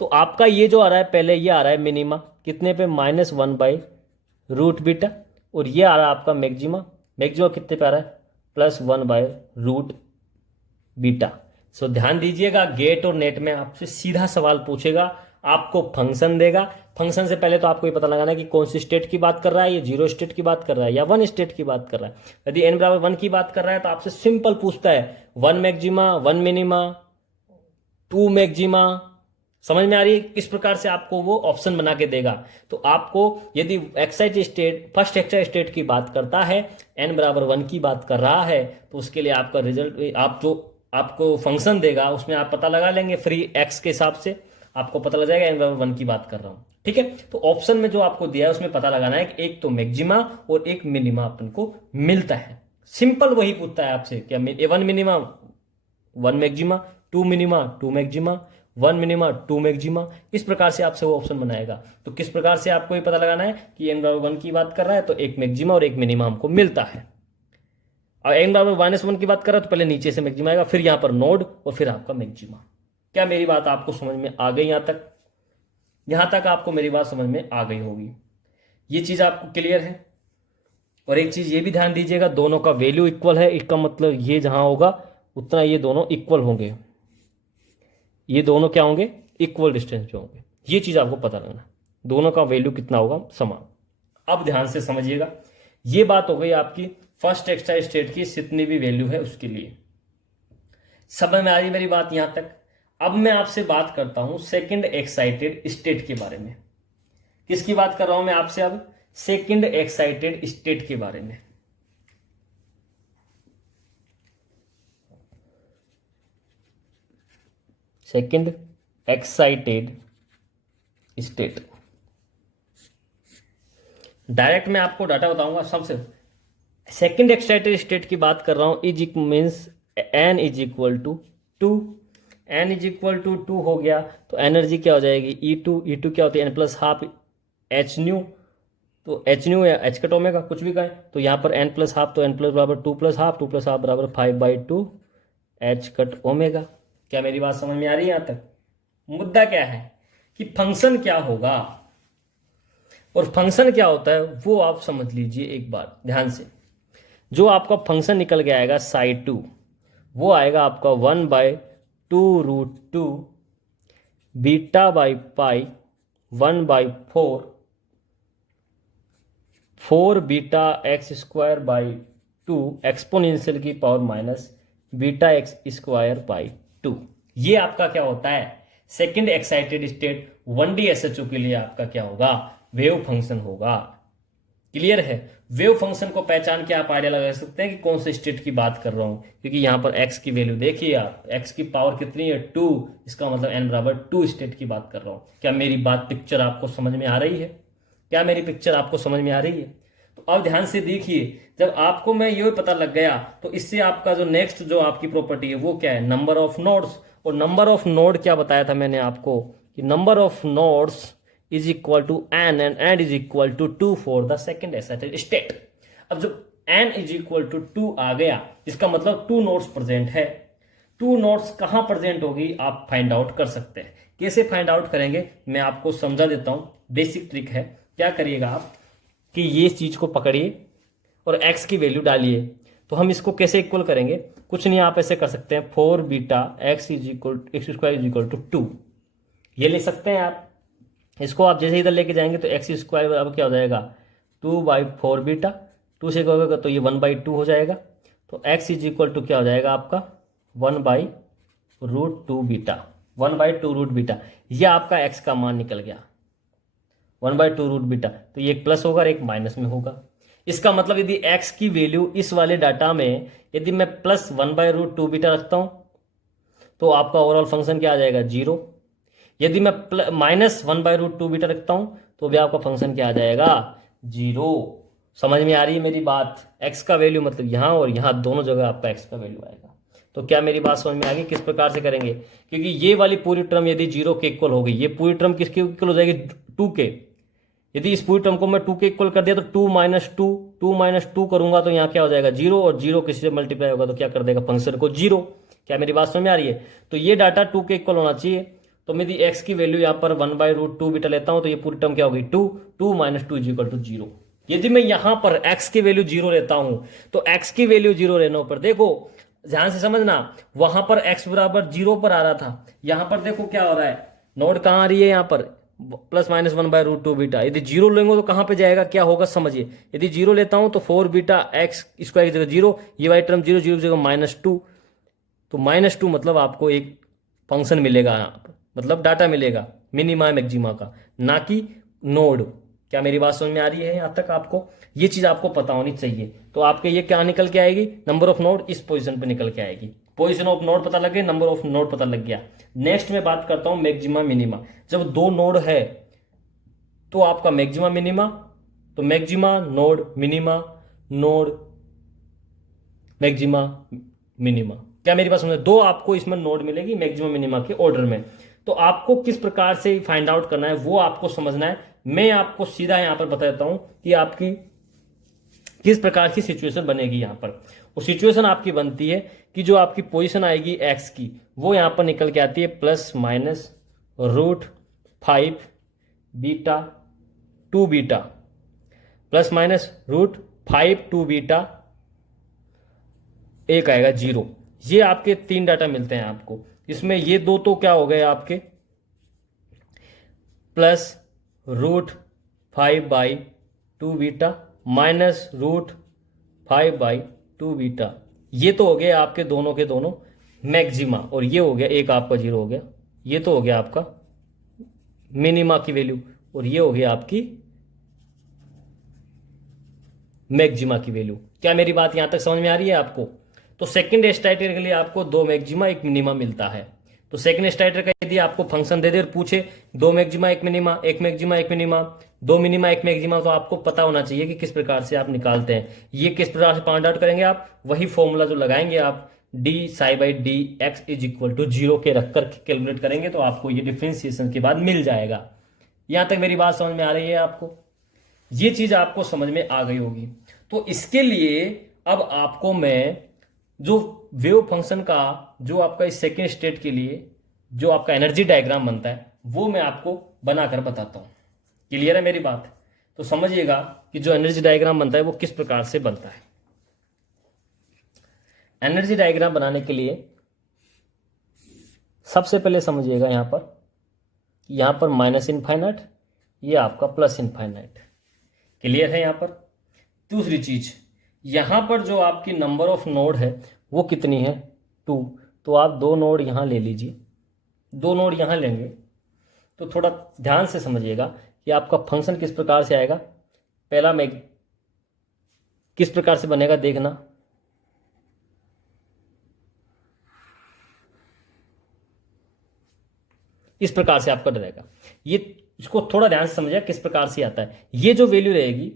तो आपका ये जो आ रहा है पहले, ये आ रहा है मिनिमा कितने पे? -1/√बीटा, और ये आ रहा है आपका मैक्सिमा। मैक्सिमा कितने पे आ रहा है? +1/√बीटा। सो ध्यान दीजिएगा, गेट और नेट में आपसे सीधा सवाल पूछेगा, आपको फंक्शन देगा। फंक्शन से पहले तो आपको ये पता लगाना है कि कौन सी स्टेट की बात कर रहा है, ये 0 स्टेट की बात कर रहा है या 1 स्टेट की बात कर रहा है। यदि n=1 की बात कर रहा है तो आपसे सिंपल पूछता है 1 मैक्सिमा, 1 मिनिमा, 2 मैक्सिमा। समझ में आ रही है? किस प्रकार से आपको वो ऑप्शन बना के देगा। तो आपको यदि excite state, first excite state की बात करता है, n=1 की बात कर रहा है, तो उसके लिए आपका रिजल्ट, आप जो आपको फंक्शन देगा उसमें आप पता लगा लेंगे फ्री एक्स के हिसाब से, आपको पता लग जाएगा n=1 की बात कर रहा हूं। ठीक है, तो ऑप्शन में जो आपको दिया है उसमें पता लगाना है कि एक तो मैक्सिमा और एक मिनिमा अपन को मिलता है। सिंपल वही पूछता है आपसे, क्या 1 minima 1 maxima, 2 minima 2 maxima, 1 minima 2 maxima, इस प्रकार से आपसे वो ऑप्शन बनाएगा। तो किस प्रकार से आपको ये पता लगाना है कि n=1 की बात कर रहा है तो एक मैक्सिमा और एक मिनिमा हमको मिलता है, और n=-1 की बात कर रहा है तो पहले नीचे से मैक्सिमा आएगा, फिर यहां पर नोड और फिर आपका मैक्सिमा। क्या मेरी बात आपको समझ में आ गई? यहां तक, यहां तक आपको मेरी बात समझ में आ गई होगी। ये चीज आपको क्लियर है? और एक चीज ये भी ध्यान दीजिएगा, दोनों का वैल्यू इक्वल है, इसका मतलब ये जहां होगा उतना ये दोनों इक्वल होंगे, ये दोनों क्या होंगे? इक्वल डिस्टेंस पे होंगे। ये चीज आपको पता लगना, दोनों का वैल्यू कितना होगा? समान। अब ध्यान से समझिएगा, ये बात हो गई आपकी फर्स्ट एक्साइट स्टेट की जितनी भी वैल्यू है उसके लिए। समझ में आ रही मेरी बात यहां तक? अब मैं आपसे बात करता हूं सेकंड एक्साइटेड स्टेट के बारे में। किसकी बात कर रहा हूं मैं आपसे? अब सेकंड एक्साइटेड स्टेट के बारे में। सेकंड एक्साइटेड स्टेट, डायरेक्ट मैं आपको डाटा बताऊंगा। सबसे सेकंड एक्साइटेड स्टेट की बात कर रहा हूं, is means n is equal to 2, n is equal to 2 हो गया तो एनर्जी क्या हो जाएगी? E2 क्या होती है? n+12 h न्यू, तो h न्यू या h कट ओमेगा कुछ भी कहें, तो यहाँ पर n+12 तो n+ बराबर 2+12, 2+12 बराबर 5/2 h कट ओमेगा। क्या मेरी बात समझ में आ रही है? यहाँ तक मुद्दा क्या है कि फंक्शन क्या होगा और फंक्शन क्या होता है वो आप समझ लीजिए एक बार ध्यान से। जो आपका फंक्शन निकल के आएगा psi2, वो आएगा आपका 1/2√2 β/π 1/4 4 बीटा x²/2 एक्सपोनेंशियल की पावर माइनस बीटा x²/2। ये आपका क्या होता है? Second excited state 1D SHO के लिए आपका क्या होगा? वेव फंक्शन होगा। क्लियर है? वेव फंक्शन को पहचान के आप आइडिया लगा सकते हैं कि कौन से स्टेट की बात कर रहा हूं, क्योंकि यहां पर x की वैल्यू देखिए आप, x की पावर कितनी है? 2, इसका मतलब n=2 स्टेट की बात कर रहा हूं। क्या मेरी बात पिक्चर आपको समझ में आ रही है? क्या मेरी पिक्चर आपको समझ में आ रही है? तो अब ध्यान से देखिए, जब आपको मैं ये पता लग गया तो इससे आपका जो नेक्स्ट जो आपकी प्रॉपर्टी है वो क्या है, नंबर ऑफ नोड्स। और नंबर ऑफ नोड क्या बताया था मैंने आपको कि number of nodes is equal to n and n is equal to 2 for the second excited state. अब जब एन इज इक्वल टू 2 आ गया, इसका मतलब 2 नोड्स प्रेजेंट है। 2 नोड्स कहां प्रेजेंट होगी आप फाइंड आउट कर सकते हैं। कैसे फाइंड आउट करेंगे मैं आपको समझा देता हूं, बेसिक ट्रिक है। क्या करिएगा आप कि ये चीज को पकड़िए और x की वैल्यू डालिए। तो हम इसको कैसे इक्वल करेंगे, कुछ नहीं, आप ऐसे कर सकते हैं 4 beta x is equal x square is equal to 2, ये ले सकते हैं आप। इसको आप जैसे इधर लेके जाएंगे तो एक्स स्क्वायर अब क्या हो जाएगा 2/4 बीटा, 2 से क्या होगा तो ये 1/2 हो जाएगा। तो x इज इक्वल टू क्या हो जाएगा आपका 1/√2 बीटा, 1/2 बीटा। ये आपका x का मान निकल गया 1/2 बीटा। तो ये एक प्लस होगा और एक माइनस में होगा। इसका मतलब यदि x की वैल्यू इस वाले डाटा में यदि मैं प्लस 1/√2 बीटा रखता हूं तो आपका ओवरऑल फंक्शन क्या आ जाएगा 0। यदि मैं माइनस 1/√2 बीटा रखता हूं तो भी आपका फंक्शन क्या आ जाएगा 0। समझ में आ रही है मेरी बात। x का वैल्यू मतलब यहां और यहां दोनों जगह आपका x का वैल्यू आएगा। तो क्या मेरी बात समझ में आ गई किस प्रकार से करेंगे, क्योंकि ये वाली पूरी टर्म यदि 0 के इक्वल हो गई, ये पूरी टर्म किसके इक्वल हो जाएगी 2 के। यदि इस पूरी टर्म को मैं 2 के इक्वल कर दिया तो 2 - 2 करूंगा तो यहाँ क्या हो जाएगा 0, और 0 किसी से मल्टीप्लाई होगा तो क्या कर देगा फंक्शन को 0। क्या मेरी बात समझ में आ रही है। तो ये डाटा 2 के इक्वल होना चाहिए। तो मैं यदि x की वैल्यू यहाँ पर 1/√2 बीटा लेता हूं तो ये पूरी टर्म क्या होगी 2 - 2 इज इक्वल टू 0। यदि मैं यहां पर x की वैल्यू 0 लेता हूं तो x की वैल्यू 0 लेने पर देखो ध्यान से समझना, वहां पर x बराबर 0 पर आ रहा था, यहां पर देखो क्या हो रहा है, नोड कहां आ रही है यहाँ पर +-1/√2 बीटा। यदि 0 लेंगे तो कहां पे जाएगा क्या होगा समझिए। यदि 0 लेता हूं तो 4 बीटा एक्स स्क्वायर की जगह 0, ये वाली टर्म 0 0 की जगह -2, तो -2 मतलब आपको एक फंक्शन मिलेगा यहाँ पर, मतलब डाटा मिलेगा मिनिमा मैक्सिमा का, ना कि नोड। क्या मेरी बात समझ में आ रही है यहां तक आपको। ये चीज आपको पता होनी चाहिए। तो आपके ये क्या निकल के आएगी, नंबर ऑफ नोड इस पोजीशन पे निकल के आएगी। पोजीशन ऑफ नोड पता लग गई, नंबर ऑफ नोड पता लग गया। नेक्स्ट में बात करता हूं मैक्सिमा मिनिमा। जब 2 नोड है तो आपका मैक्सिमा मिनिमा, तो maxima node minima node maxima minima. क्या मेरी बात समझ, 2 आपको इसमें नोड मिलेगी मैक्सिमा मिनिमा के ऑर्डर में। तो आपको किस प्रकार से फाइंड आउट करना है वो आपको समझना है। मैं आपको सीधा यहां पर बता देता हूं कि आपकी किस प्रकार की सिचुएशन बनेगी। यहां पर वो सिचुएशन आपकी बनती है कि जो आपकी पोजीशन आएगी x की वो यहां पर निकल के आती है +-√5 बीटा 2 बीटा, +-√5 2 बीटा, एक आएगा 0। ये आपके 3 डाटा मिलते हैं आपको। इसमें ये 2 तो क्या हो गए आपके +√5/2 बीटा -√5/2 बीटा, ये तो हो गया आपके दोनों के दोनों मैक्सिमा, और ये हो गया एक आपका 0 हो गया। ये तो हो गया आपका मिनिमा की वैल्यू, और ये हो गया आपकी मैक्सिमा की वैल्यू। क्या मेरी बात यहां तक समझ में आ रही है आपको। तो सेकंड एक्साइटेड के लिए आपको 2 मैक्सिमा 1 मिनिमा मिलता है। तो सेकंड एक्साइटेड का यदि आपको फंक्शन दे दे और पूछे 2 maxima 1 minima, 1 maxima 1 minima, 2 minima 1 maxima, तो आपको पता होना चाहिए कि किस प्रकार से आप निकालते हैं। ये किस प्रकार से फाइंड आउट करेंगे आप, वही फॉर्मूला जो लगाएंगे आप d(ψ/d(x इज इक्वल टू 0 के रखकर कैलकुलेट करेंगे तो आपको ये डिफ्रेंसिएशन के बाद मिल जाएगा। यहां तक मेरी बात समझ में आ रही है आपको, ये चीज आपको समझ में आ गई होगी। तो इसके लिए अब आपको मैं जो वेव फंक्शन का जो आपका इस सेकेंड स्टेट के लिए जो आपका एनर्जी डायग्राम बनता है वो मैं आपको बनाकर बताता हूं। क्लियर है मेरी बात। तो समझिएगा कि जो एनर्जी डायग्राम बनता है वो किस प्रकार से बनता है। एनर्जी डायग्राम बनाने के लिए सबसे पहले समझिएगा यहां पर -इनफाइनाइट, ये आपका +इनफाइनाइट। क्लियर है यहां पर। दूसरी चीज, यहां पर जो आपकी नंबर ऑफ नोड है वो कितनी है 2, तो आप 2 नोड यहां ले लीजिए, 2 नोड यहां लेंगे तो थोड़ा ध्यान से समझिएगा कि आपका फंक्शन किस प्रकार से आएगा। पहला मैं किस प्रकार से बनेगा देखना, इस प्रकार से आपका डरेगा। ये इसको थोड़ा ध्यान से समझिए किस प्रकार से आता है। ये जो वैल्यू रहेगी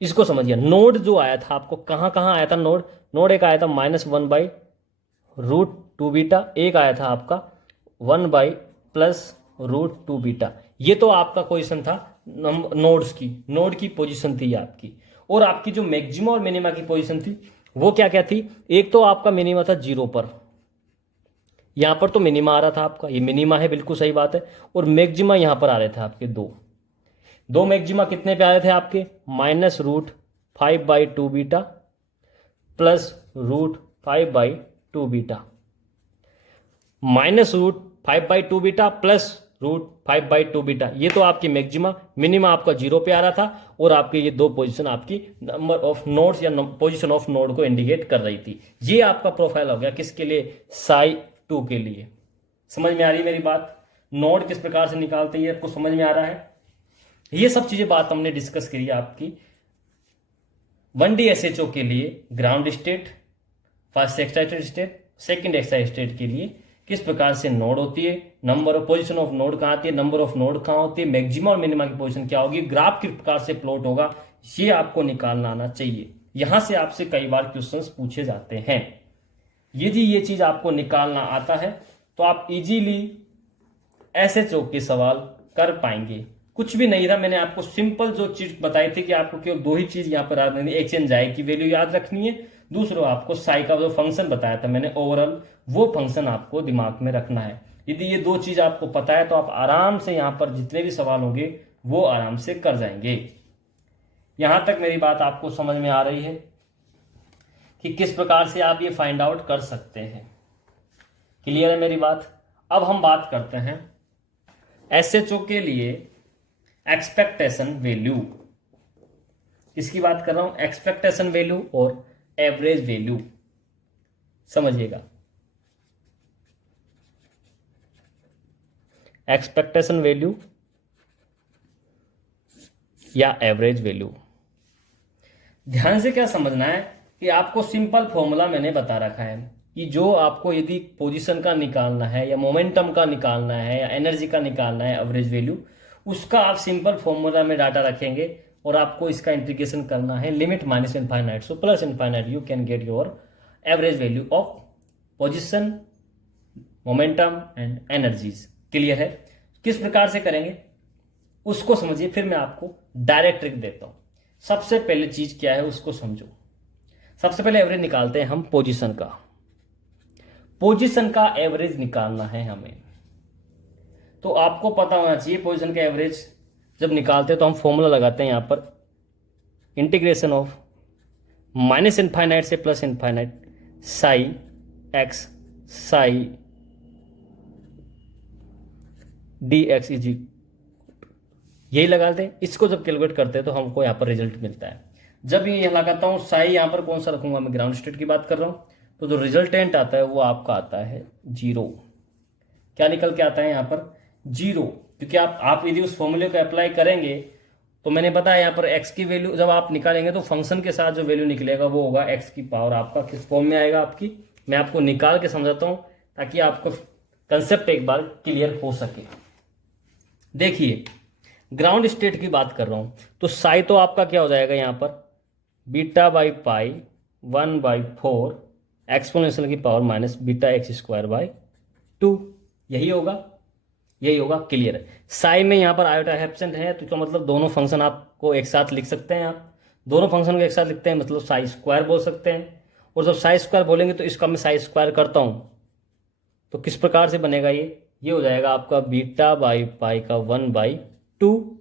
इसको समझिए, नोड जो आया था आपको कहाँ कहाँ आया था नोड, नोड एक आया था -1/√2β, एक आया था आपका 1/+√2β। ये तो आपका क्वेश्चन था नोड्स की, नोड की पोजीशन थी आपकी। और आपकी जो मैक्सिमा और मिनिमा की पोजीशन थी वो क्या क्या थी, एक तो आपका मिनिमा था 0 पर, यहां पर तो मिनिमा आ रहा था आपका, ये मिनिमा है, बिल्कुल सही बात है। और मैक्सिमा यहां पर आ रहे थे आपके दो मैक्सिमा कितने पे आ रहे थे आपके, -√5/2β +√5/2β, -√5/2β +√5/2β, ये तो आपकी मैक्सिमा। मिनिमा आपका 0 पे आ रहा था, और आपके ये दो पोजीशन आपकी नंबर ऑफ नोड्स या पोजीशन ऑफ नोड को इंडिकेट कर रही थी। ये आपका प्रोफाइल हो गया किसके लिए, psi 2 के लिए। समझ में आ रही है मेरी बात, नोड किस प्रकार से निकालते हैं आपको समझ में आ रहा है। ये सब चीजें बात हमने डिस्कस करी आपकी 1D SHO के लिए, ground state, first excited state, second excited state के लिए किस प्रकार से नोड होती है, number of position of node कहाँ आती है, नंबर ऑफ नोड कहाँ होती है, मैक्सिमा और मिनिमा की पोजीशन क्या होगी, ग्राफ किस प्रकार से प्लॉट होगा, ये आपको निकालना आना चाहिए। यहां से आपसे कई बार क्वेश्चंस पूछे जाते हैं। यदि ये चीज आपको निकालना आता है तो आप इजीली SHO के सवाल कर पाएंगे। कुछ भी नहीं था, मैंने आपको सिंपल जो चीज बताई थी कि आपको केवल दो ही चीज यहां पर याद रखनी है, एक एंजाइम की वैल्यू याद रखनी है, दूसरा आपको साई का जो फंक्शन बताया था मैंने ओवरऑल, वो फंक्शन आपको दिमाग में रखना है। यदि ये दो चीज आपको पता है तो आप आराम से यहां पर जितने भी सवाल होंगे वो आराम से कर जाएंगे। यहां तक मेरी बात आपको समझ में आ रही है कि किस प्रकार से आप ये फाइंड आउट कर सकते हैं। क्लियर है मेरी बात। अब हम बात करते हैं SHO के लिए एक्सपेक्टेशन वैल्यू। किसकी बात कर रहा हूं, एक्सपेक्टेशन वैल्यू और एवरेज वैल्यू। समझिएगा, एक्सपेक्टेशन वैल्यू या एवरेज वैल्यू। ध्यान से क्या समझना है कि आपको सिंपल फॉर्मूला मैंने बता रखा है कि जो आपको यदि पोजीशन का निकालना है या मोमेंटम का निकालना है या एनर्जी का निकालना है एवरेज वैल्यू, उसका आप सिंपल फॉर्मूला में डाटा रखेंगे और आपको इसका इंटीग्रेशन करना है limit minus infinite so plus infinite, you can get your average value of position, momentum and energies. Clear है। किस प्रकार से करेंगे उसको समझिए, फिर मैं आपको डायरेक्ट ट्रिक देता हूं। सबसे पहले चीज क्या है उसको समझो। सबसे पहले एवरेज निकालते हैं हम पोजीशन का, पोजीशन का एवरेज निकालना है हमें। तो आपको पता होना चाहिए पोजीशन का एवरेज जब निकालते हैं तो हम फॉर्मूला लगाते हैं यहां पर इंटीग्रेशन ऑफ माइनस इनफाइनाइट से plus infinite Sai x Sai D x is, यही लगाते हैं। इसको जब कैलकुलेट करते हैं तो हमको यहाँ पर रिजल्ट मिलता है। जब ये लगाता हूँ साई, यहाँ पर कौन सा रखूंगा, मैं ग्राउंड स्टेट की बात कर रहा हूँ, तो जो रिजल्टेंट आता है वो आपका आता है 0। क्या निकल के आता है यहाँ पर 0, क्योंकि आप यदि उस फॉर्मूले को अप्लाई करेंगे तो मैंने बताया यहाँ पर एक्स की वैल्यू जब आप निकालेंगे तो फंक्शन के साथ जो वैल्यू निकलेगा वो होगा एक्स की पावर। आपका किस फॉर्म में आएगा आपकी, मैं आपको निकाल के समझाता हूँ ताकि आपको कंसेप्ट एक बार क्लियर हो सके। देखिए ग्राउंड स्टेट की बात कर रहा हूं तो साई तो आपका क्या हो जाएगा यहाँ पर β/π 1/4 एक्सपोनेंशियल की पावर माइनस βx²/2, यही होगा, यही होगा। क्लियर है। साई में यहाँ पर आयोटा एब्सेंट है तो इसका मतलब दोनों फंक्शन आपको एक साथ लिख सकते हैं। आप दोनों फंक्शन को एक साथ लिखते हैं मतलब साई स्क्वायर बोल सकते हैं। और जब साई स्क्वायर बोलेंगे तो इसका मैं साई स्क्वायर करता हूं तो किस प्रकार से बनेगा, ये हो जाएगा आपका β/π का 1/2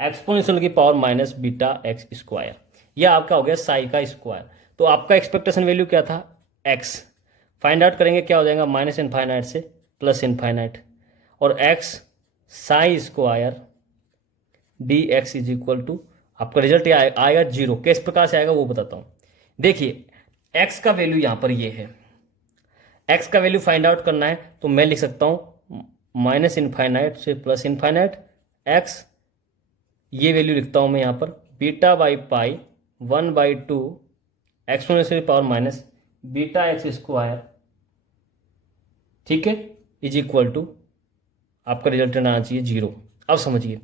एक्सपोनेंशियल की पावर माइनस βx²। यह आपका हो गया साई का स्क्वायर। तो आपका एक्सपेक्टेशन वैल्यू क्या था x, फाइंड आउट करेंगे क्या हो जाएगा माइनस इनफाइनाइट से प्लस इनफाइनाइट, और x psi square d x is equal to आपका रिजल्ट आएगा 0। किस प्रकार से आएगा वो बताता हूं। देखिए x का वैल्यू यहां पर ये है, x का वैल्यू फाइंड आउट करना है तो मैं लिख सकता हूं माइनस इनफाइनाइट से प्लस इनफाइनाइट x, ये वैल्यू लिखता हूं मैं यहां पर β/π 1/2 एक्सपोनेंशियल पावर माइनस βx², ठीक है, इज इक्वल टू आपका रिजल्ट आना चाहिए 0। अब समझिए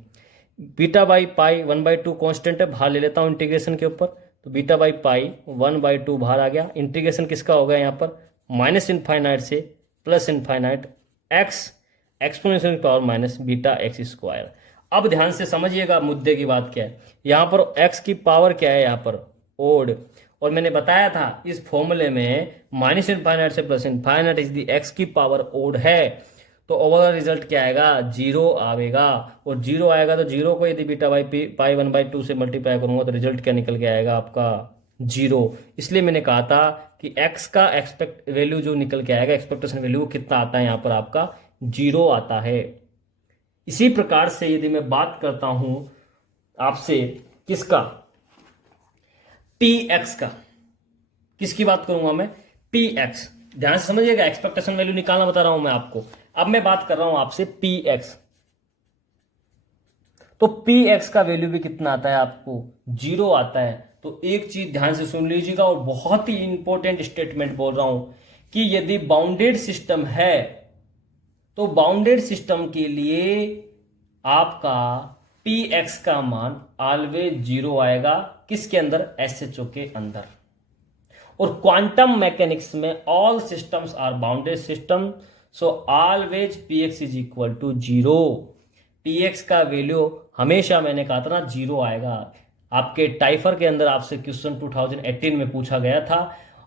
बीटा बाई पाई 1/2 कॉन्स्टेंट है, बाहर ले लेता हूं इंटीग्रेशन के ऊपर, तो बीटा बाई पाई 1/2 बाहर आ गया। इंटीग्रेशन किसका होगा यहाँ पर, माइनस इनफाइनाइट से प्लस इनफाइनाइट एक्स एक्सपोनेंशियल की power minus beta x square. अब ध्यान से समझिएगा मुद्दे की बात क्या है, यहाँ पर एक्स की पावर क्या है, यहाँ पर ओड, और मैंने बताया था इस फॉर्मूले में माइनस इनफाइनाइट से plus infinite is the x की पावर ओड है, तो ओवरऑल रिजल्ट क्या आएगा, जीरो आएगा। और जीरो आएगा तो जीरो को यदि बीटा बाई पाई 1/2 से मल्टीप्लाई करूंगा तो रिजल्ट क्या निकल के आएगा आपका, जीरो। इसलिए मैंने कहा था कि एक्स का एक्सपेक्ट वैल्यू जो निकल के आएगा, एक्सपेक्टेशन वैल्यू कितना आता है, यहाँ पर आपका जीरो आता है। इसी प्रकार से यदि मैं बात करता हूं आपसे किसका, पी एक्स का, किसकी बात करूंगा मैं, पी एक्स। ध्यान से समझिएगा, एक्सपेक्टेशन वैल्यू निकालना बता रहा हूं मैं आपको। अब मैं बात कर रहा हूं आपसे पी एक्स, तो पी एक्स का वैल्यू भी कितना आता है आपको, जीरो आता है। तो एक चीज ध्यान से सुन लीजिएगा, और बहुत ही इंपॉर्टेंट स्टेटमेंट बोल रहा हूं कि यदि बाउंडेड सिस्टम है तो बाउंडेड सिस्टम के लिए आपका पी एक्स का मान ऑलवेज जीरो आएगा, किसके अंदर, एसएचओ के अंदर। और क्वांटम मैकेनिक्स में all systems are bounded system, so always p x is equal to zero. P x का वैल्यू हमेशा, मैंने कहा था ना, जीरो आएगा। आपके टाइफर के अंदर आपसे क्वेश्चन 2018 में पूछा गया था,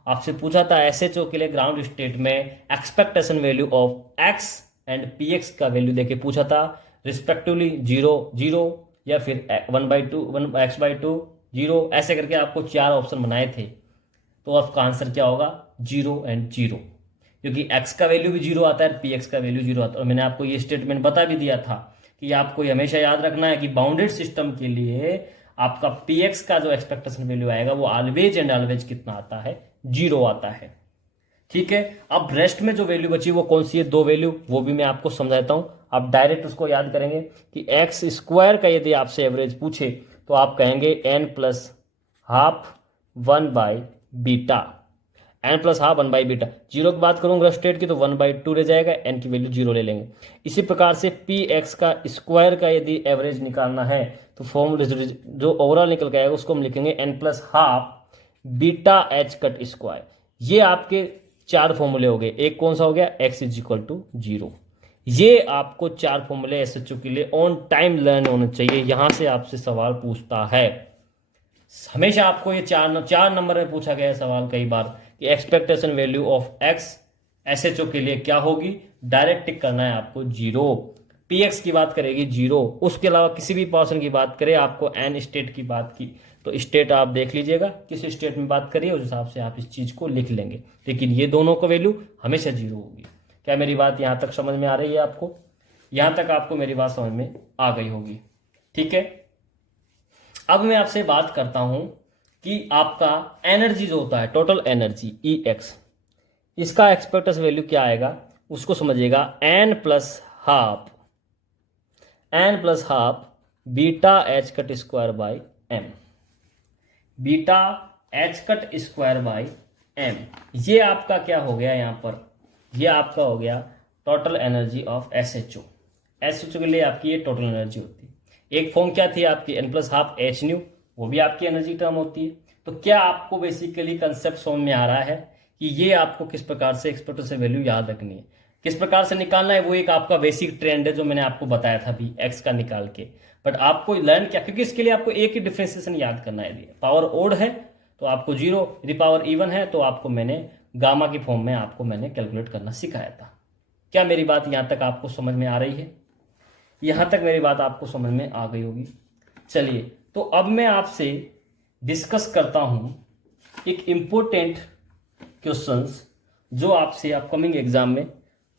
आपसे पूछा था एसएचओ के लिए ग्राउंड स्टेट में expectation value of x and P x का वैल्यू देके पूछा था, रिस्पेक्टिवली जीरो जीरो या फिर 1/2 x/2 जीरो, ऐसे करके आपको चार ऑप्शन बनाए थे। तो आपका आंसर क्या होगा, जीरो एंड जीरो, क्योंकि x का वैल्यू भी जीरो आता है, पी एक्स का वैल्यू जीरो आता है। और मैंने आपको ये स्टेटमेंट बता भी दिया था कि आपको ये हमेशा याद रखना है कि बाउंडेड सिस्टम के लिए आपका पी एक्स का जो एक्सपेक्टेशन वैल्यू आएगा वो ऑलवेज एंड ऑलवेज कितना आता है, जीरो आता है। ठीक है, अब रेस्ट में जो वैल्यू बची वो कौन सी है, दो वैल्यू, वो भी मैं आपको समझाता हूं। आप डायरेक्ट उसको याद करेंगे कि एक्स स्क्वायर का यदि आपसे एवरेज पूछे तो आप कहेंगे n प्लस हाफ 1/बीटा, n प्लस हाफ 1/बीटा। जीरो की बात करूंगा स्टेट की तो 1/2 रह जाएगा, n की वैल्यू जीरो ले लेंगे। इसी प्रकार से पी एक्स का स्क्वायर का यदि एवरेज निकालना है तो फॉर्मूला जो ओवरऑल निकल के आएगा उसको हम लिखेंगे n plus half beta h cut square. ये आपके चार फॉर्मूले हो गए, एक कौन सा हो गया, x is equal to zero. ये आपको चार फॉर्मूले एसएचओ के लिए ऑन टाइम लर्न होने चाहिए। यहां से आपसे सवाल पूछता है, हमेशा आपको ये चार नंबर में पूछा गया है सवाल कई बार कि expectation value of x SHO के लिए क्या होगी, डायरेक्ट टिक करना है आपको जीरो। पीएक्स की बात करेगी जीरो, उसके अलावा किसी भी पर्सन की बात करे, आपको एन स्टेट की बात की तो स्टेट आप देख लीजिएगा किस स्टेट में बात करिए, उस हिसाब से आप इस चीज को लिख लेंगे, लेकिन ये दोनों का वैल्यू हमेशा जीरो होगी। क्या मेरी बात यहां तक समझ में आ रही है आपको, यहां तक आपको मेरी बात समझ में आ गई होगी। ठीक है, अब मैं आपसे बात करता हूं कि आपका एनर्जी जो होता है, टोटल एनर्जी ई एक्स, इसका एक्सपेक्टेड वैल्यू क्या आएगा उसको समझिएगा, n plus half beta h cut square by m, beta h cut square by m. ये आपका क्या हो गया यहां पर, ये आपका हो गया total energy of SHO. SHO के लिए आपकी ये टोटल एनर्जी होती है। एक फॉर्म क्या थी आपकी, n plus half H nu, वो भी आपकी एनर्जी टर्म होती है। तो क्या आपको बेसिकली कंसेप्ट समझ में आ रहा है कि ये आपको किस प्रकार से एक्सपेक्टेशन वैल्यू याद रखनी है, किस प्रकार से निकालना है, वो एक आपका बेसिक ट्रेंड है जो मैंने आपको बताया था भी एक्स का निकाल के। बट आपको लर्न क्या, क्योंकि इसके लिए आपको एक ही डिफ्रेंसिएशन याद करना है। पावर ओड है तो आपको जीरो, यदि पावर इवन है तो आपको मैंने गामा की फॉर्म में आपको मैंने कैलकुलेट करना सिखाया था। क्या मेरी बात यहां तक आपको समझ में आ रही है, यहां तक मेरी बात आपको समझ में आ गई होगी। चलिए, तो अब मैं आपसे डिस्कस करता हूं एक इंपॉर्टेंट क्वेश्चंस जो आपसे अपकमिंग एग्जाम में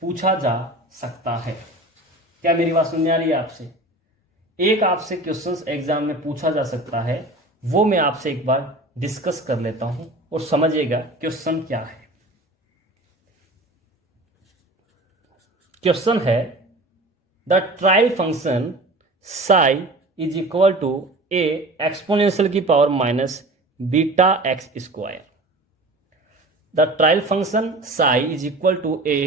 पूछा जा सकता है। क्या मेरी बात सुनने आ रही है आपसे, एक आपसे क्वेश्चंस एग्जाम में पूछा जा सकता है, वो मैं आपसे एक बार डिस्कस कर लेता हूं और समझिएगा क्वेश्चन क्या है। क्वेश्चन है, the trial function psi is equal to a exponential की power minus beta x square. The trial function psi is equal to a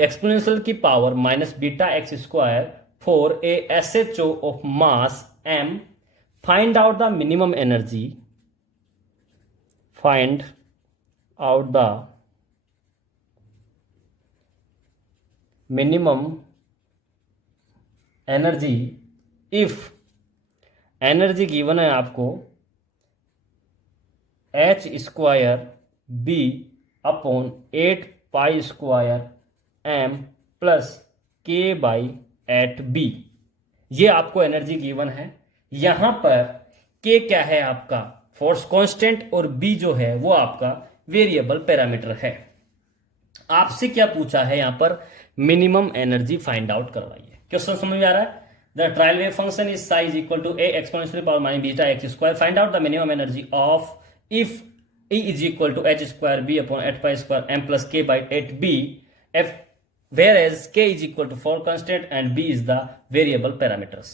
exponential की power minus beta x square for a SHO of mass m, find out the minimum energy. Find out the minimum energy if energy given है आपको h square b upon 8 pi square m plus k by eight b. ये आपको energy given है। यहां पर के क्या है आपका फोर्स कांस्टेंट और बी जो है वो आपका वेरिएबल पैरामीटर है। आपसे क्या पूछा है यहां पर मिनिमम एनर्जी फाइंड आउट करवाइए। क्वेश्चन समझ में आ रहा है। The trial wave function is psi is equal to a exponential power minus beta x square. Find out the minimum energy of if E is equal to h square b upon 8 pi square m plus k by 8b, f whereas k is equal to 4 constant and b is the variable parameters.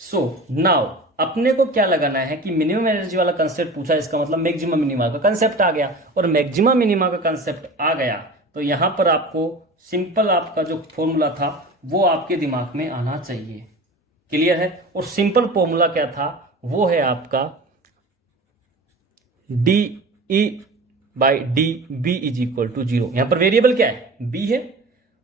So now अपने को क्या लगाना है कि minimum energy वाला concept पूछा, इसका मतलब मैक्सिमम मिनिमा का कंसेप्ट आ गया। और मैक्सिमम मिनिमा का कंसेप्ट आ गया तो यहां पर आपको सिंपल आपका जो फॉर्मूला था वो आपके दिमाग में आना चाहिए। क्लियर है। और सिंपल फॉर्मूला क्या था, वो है आपका d E by d b is equal to 0। यहां पर वेरिएबल क्या है, बी है।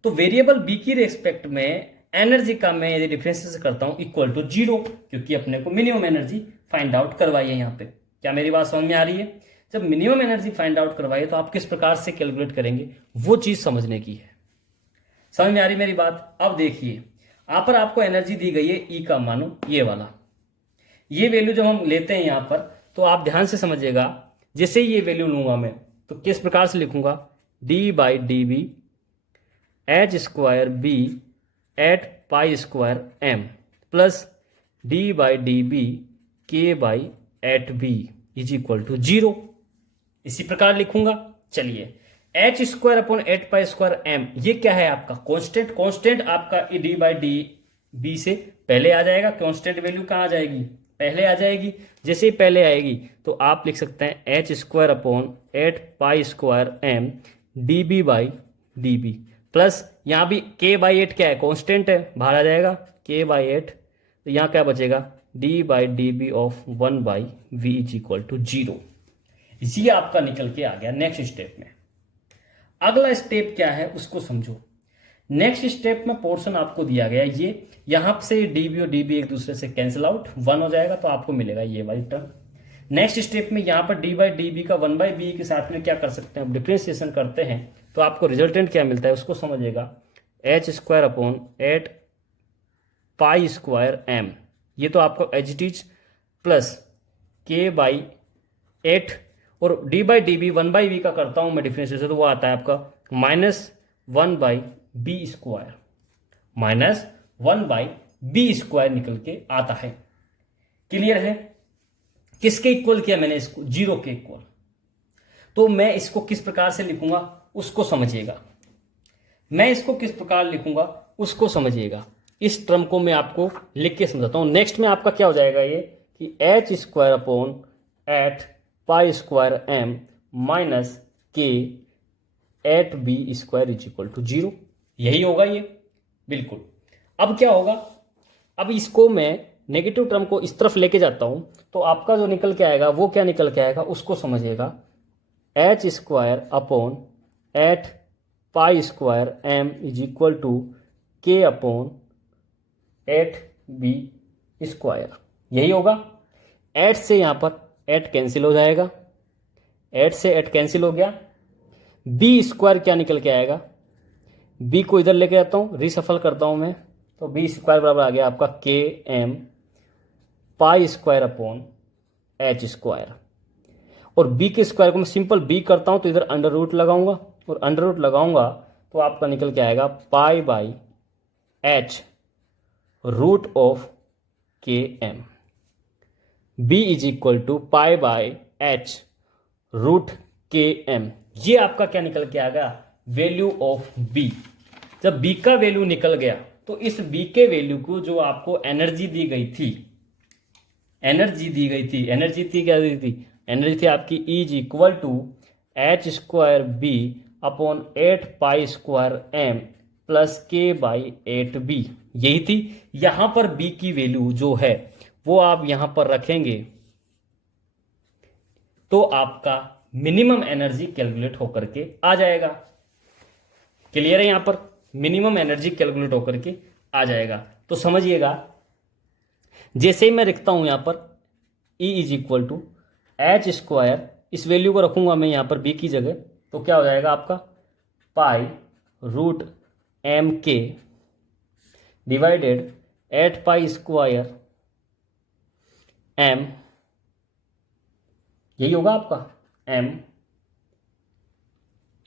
तो वेरिएबल बी की रेस्पेक्ट में एनर्जी का मैं यदि डिफरेंस करता हूं इक्वल टू 0, क्योंकि अपने को मिनिमम एनर्जी फाइंड आउट करवाई है। यहां पे क्या मेरी बात समझ में आ रही है। जब मिनिमम एनर्जी फाइंड आउट करवाइए तो आप किस प्रकार से कैलकुलेट करेंगे वो चीज समझने की है। समझ में आ रही मेरी बात। अब देखिए यहां पर आपको एनर्जी दी गई है ई का मानो ये वाला, ये वैल्यू जब हम लेते हैं यहां पर तो आप ध्यान से समझिएगा। जैसे ही ये वैल्यू लूंगा मैं तो किस प्रकार से लिखूंगा, d by d b h square b eight pi square m plus d by d b k by eight b is equal to 0। इसी प्रकार लिखूंगा। चलिए h square upon 8 pi square m, ये क्या है आपका कांस्टेंट। कांस्टेंट आपका D by d b से पहले आ जाएगा। कांस्टेंट वैल्यू कहाँ आ जाएगी, पहले आ जाएगी। जैसे ही पहले आएगी तो आप लिख सकते हैं h square upon 8 pi square m d b by d b plus यहाँ भी के बाई 8 क्या है, कांस्टेंट है, बाहर आ जाएगा के बाई 8। तो यहाँ क्या बचेगा, d by d b of 1 by v is equal to 0। ये आपका निकल के आ गया नेक्स्ट स्टेप में। अगला स्टेप क्या है उसको समझो। नेक्स्ट स्टेप में पोर्शन आपको दिया गया ये, यहां से डीबी और डीबी एक दूसरे से कैंसिल आउट 1 हो जाएगा तो आपको मिलेगा ये वाली टर्म। नेक्स्ट स्टेप में यहां पर डी बाई डी बी का 1 बाई बी के साथ में क्या कर सकते हैं, डिफ्रेंसिएशन करते हैं तो आपको रिजल्टेंट क्या मिलता है उसको समझिएगा। H square upon 8 pi square m, ये तो आपको h t plus k by 8 और d by d b 1 by v का करता हूं मैं डिफरेंशिएशन तो वो आता है आपका -1 by b square, -1 by b square निकल के आता है। क्लियर है। किसके इक्वल किया मैंने इसको, 0 के इक्वल। तो मैं इसको किस प्रकार से लिखूंगा उसको समझिएगा। मैं इसको किस प्रकार लिखूंगा उसको समझिएगा। इस टर्म को मैं आपको लिख के समझाता हूं। नेक्स्ट में आपका क्या हो जाएगा ये कि h square upon 8 pi square m minus k eight b square is equal to 0। यही होगा ये, बिल्कुल। अब क्या होगा, अब इसको मैं नेगेटिव टर्म को इस तरफ लेके जाता हूं तो आपका जो निकल के आएगा वो क्या निकल के आएगा उसको समझिएगा। H square upon 8 pi square m is equal to k upon 8 b square. यही होगा। 8 से यहां पर 8 कैंसिल हो जाएगा, 8 से 8 कैंसिल हो गया। बी स्क्वायर क्या निकल के आएगा, बी को इधर लेके जाता हूं, रीसफल करता हूं मैं तो बी स्क्वायर बराबर आ गया आपका k m pi square upon h square. और बी के स्क्वायर को मैं सिंपल बी करता हूं तो इधर अंडर रूट लगाऊंगा और अंडर रूट लगाऊंगा तो आपका निकल के आएगा pi by h root of k m. B is equal to pi by h root k m. ये आपका क्या निकल के आ गया, वैल्यू ऑफ बी। जब बी का वैल्यू निकल गया तो इस बी के वैल्यू को जो आपको एनर्जी दी गई थी, एनर्जी क्या दी थी, एनर्जी थी आपकी E is equal to h square b upon 8 pi square m plus k by 8b, यही थी। यहां पर b की वैल्यू जो है वो आप यहां पर रखेंगे तो आपका मिनिमम एनर्जी कैलकुलेट होकर के आ जाएगा। क्लियर है? यहां पर मिनिमम एनर्जी कैलकुलेट होकर के आ जाएगा। तो समझिएगा, जैसे ही मैं लिखता हूं यहां पर E is equal to h square, इस वैल्यू को रखूंगा मैं यहां पर B की जगह, तो क्या हो जाएगा आपका पाई रूट एम के डिवाइडेड 8 पाई स्क्वायर एम, यही होगा आपका m,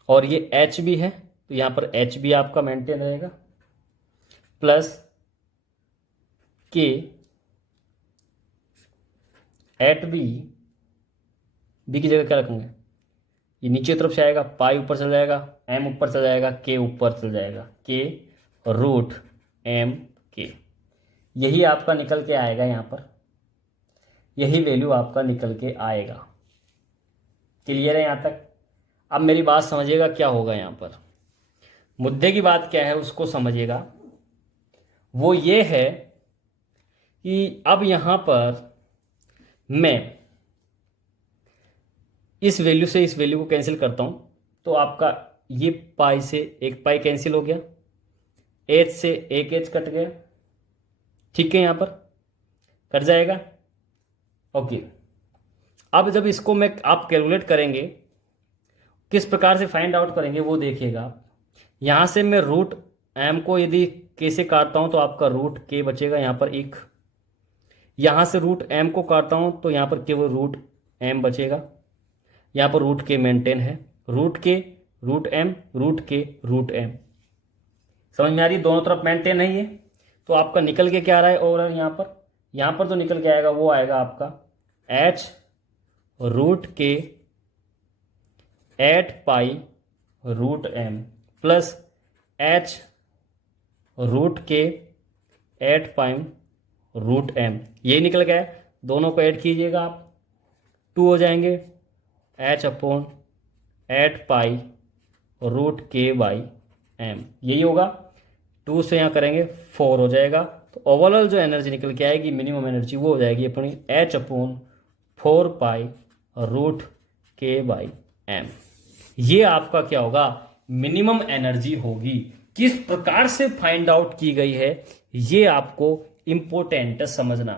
और ये h भी है तो यहां पर h भी आपका मेंटेन रहेगा, प्लस k एट b की जगह क्या रखेंगे, ये नीचे तरफ से आएगा, पाई ऊपर चल जाएगा, m ऊपर चल जाएगा, k ऊपर चल जाएगा, k रूट m k, यही आपका निकल के आएगा यहां पर, यही वैल्यू आपका निकल के आएगा। क्लियर है यहां तक? अब मेरी बात समझिएगा क्या होगा यहां पर, मुद्दे की बात क्या है उसको समझिएगा। वो ये है कि अब यहां पर मैं इस वैल्यू से इस वैल्यू को कैंसिल करता हूं तो आपका ये पाई से एक पाई कैंसिल हो गया, एच से एक एच कट गया, ठीक है, यहां पर कट जाएगा। ओके, अब जब इसको मैं आप कैलकुलेट करेंगे, किस प्रकार से फाइंड आउट करेंगे वो देखिएगा। यहां से मैं रूट एम को यदि के से काटता हूं तो आपका रूट के बचेगा यहां पर एक, यहां से रूट एम को काटता हूं तो यहां पर केवल रूट एम बचेगा, यहां पर रूट के मेंटेन है, रूट के रूट एम रूट के रूट एम, समझ में आ रही? दोनों तरफ मेंटेन नहीं है तो आपका निकल के क्या आ रहा है ओवरऑल, यहां पर जो निकल के आएगा वो आएगा आपका H root k 8 pi root m plus h root k 8 pi root M, ये निकल गया। दोनों को ऐड कीजिएगा आप, 2 हो जाएंगे, एच अपॉन 8 पाई रूट के बाई एम, यही होगा। 2 से यहाँ करेंगे 4 हो जाएगा। तो ओवरऑल जो एनर्जी निकल के आएगी मिनिमम एनर्जी वो हो जाएगी अपनी एच अपॉन 4 पाई रूट के बाई एम, ये आपका क्या होगा मिनिमम एनर्जी होगी। किस प्रकार से फाइंड आउट की गई है ये आपको इंपॉर्टेंट समझना,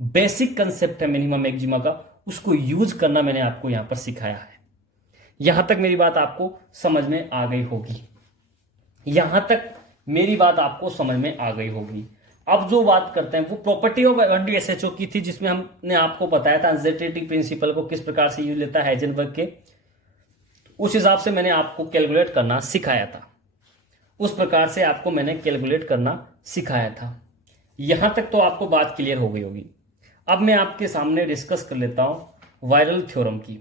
बेसिक कंसेप्ट है मिनिमम मैक्सिमा का, उसको यूज करना मैंने आपको यहां पर सिखाया है। यहां तक मेरी बात आपको समझ में आ गई होगी, यहां तक मेरी बात आपको समझ में आ गई होगी। अब जो बात करते हैं वो प्रॉपर्टी ऑफ एसएचओ की थी, जिसमें हमने आपको बताया था अनसर्टेनिटी प्रिंसिपल को किस प्रकार से यूज लेता है हाइजेनबर्ग के, उस हिसाब से मैंने आपको कैलकुलेट करना सिखाया था, उस प्रकार से आपको मैंने कैलकुलेट करना सिखाया था। यहां तक तो आपको बात क्लियर हो गई होगी। अब मैं आपके सामने डिस्कस कर लेता हूं वायरल थ्योरम की,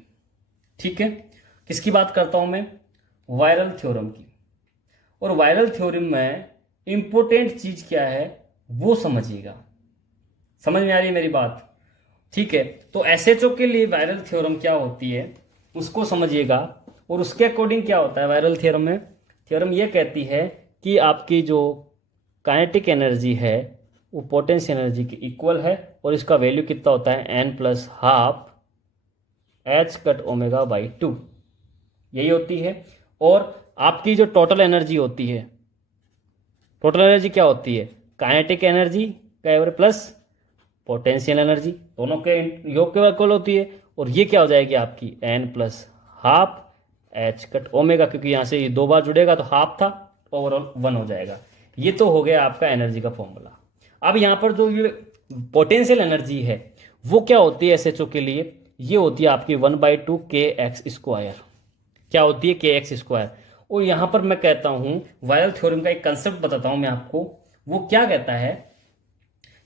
ठीक है? किसकी बात करता हूं मैं? वायरल थ्योरम की। और वायरल थ्योरम में इंपॉर्टेंट चीज क्या है वो समझिएगा, समझ में आ रही है मेरी बात? ठीक है, तो एसएचओ के लिए वायरल थ्योरम क्या होती है उसको समझिएगा, और उसके अकॉर्डिंग क्या होता है वायरल थ्योरम में। थ्योरम ये कहती है कि आपकी जो काइनेटिक एनर्जी है वो पोटेंशियल एनर्जी के इक्वल है, और इसका वैल्यू कितना होता है n plus half H cut omega by 2, यही होती है। और आपकी जो टोटल एनर्जी होती है, टोटल एनर्जी क्या होती है? काइनेटिक एनर्जी का प्लस पोटेंशियल एनर्जी, दोनों के योग के इक्वल होती है। और ये क्या हो जाएगी आपकी n plus half H cut omega, क्योंकि यहां से ये 2 बार जुड़ेगा तो हाफ था, ओवरऑल 1 हो जाएगा। ये तो हो गया आपका एनर्जी का फॉर्मूला। अब यहां पर जो ये पोटेंशियल एनर्जी है वो क्या होती है एसएचओ के लिए? ये होती है आपकी 1/2 के एक्स स्क्वायर। क्या होती है? के एक्स स्क्वायर। और यहां पर मैं कहता हूं वायरल थ्योरम का एक कंसेप्ट बताता हूं मैं आपको, वो क्या कहता है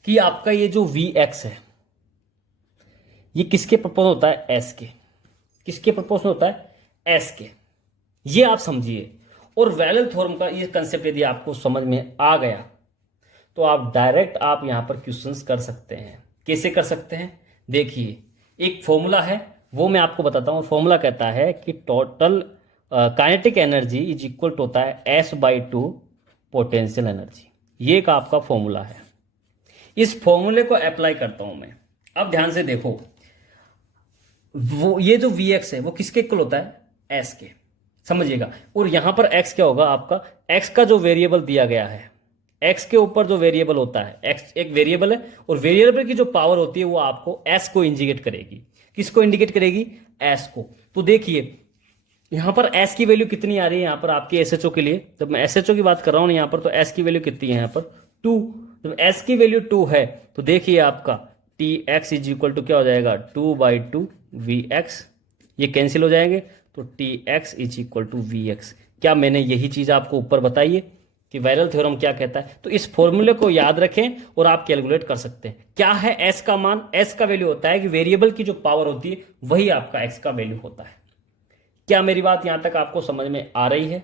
कि आपका ये जो वी एक्स है ये किसके प्रपोज होता है? एस के। किसके प्रपोज होता है? एस के। ये आप समझिए। और वायरल थ्योरम का ये कंसेप्ट यदि आपको समझ में आ गया तो आप डायरेक्ट आप यहां पर क्वेश्चंस कर सकते हैं। कैसे कर सकते हैं? देखिए, एक फॉर्मूला है वो मैं आपको बताता हूं। फॉर्मूला कहता है कि total kinetic energy is equal to होता है S/2 पोटेंशियल एनर्जी। ये एक आपका फॉर्मूला है। इस फॉर्मूले को अप्लाई करता हूं मैं। अब ध्यान से देखो, वो ये जो Vx है वो किसके इक्वल होता है? S के, समझिएगा। और यहां पर x क्या होगा आपका? x का जो वेरिएबल दिया गया है, x के ऊपर जो वेरिएबल होता है, x एक वेरिएबल है और वेरिएबल की जो पावर होती है वो आपको s को इंडिकेट करेगी। किसको इंडिकेट करेगी? s को। तो देखिए यहां पर s की वैल्यू कितनी आ रही है यहां पर आपकी SHO के लिए। जब मैं SHO की बात कर रहा हूं यहां पर, तो s की वैल्यू कितनी है यहां पर? 2। जब s की वैल्यू 2 है तो देखिए आपका Tx इज इक्वल टू क्या हो जाएगा? 2/2 Vx। ये कैंसिल हो जाएंगे तो Tx is equal to Vx। क्या मैंने यही चीज आपको ऊपर बताई है कि वायरल थ्योरम क्या कहता है? तो इस फॉर्मूले को याद रखें और आप कैलकुलेट कर सकते हैं। क्या है s का मान? s का वैल्यू होता है कि वेरिएबल की जो पावर होती है वही आपका x का वैल्यू होता है। क्या मेरी बात यहां तक आपको समझ में आ रही है?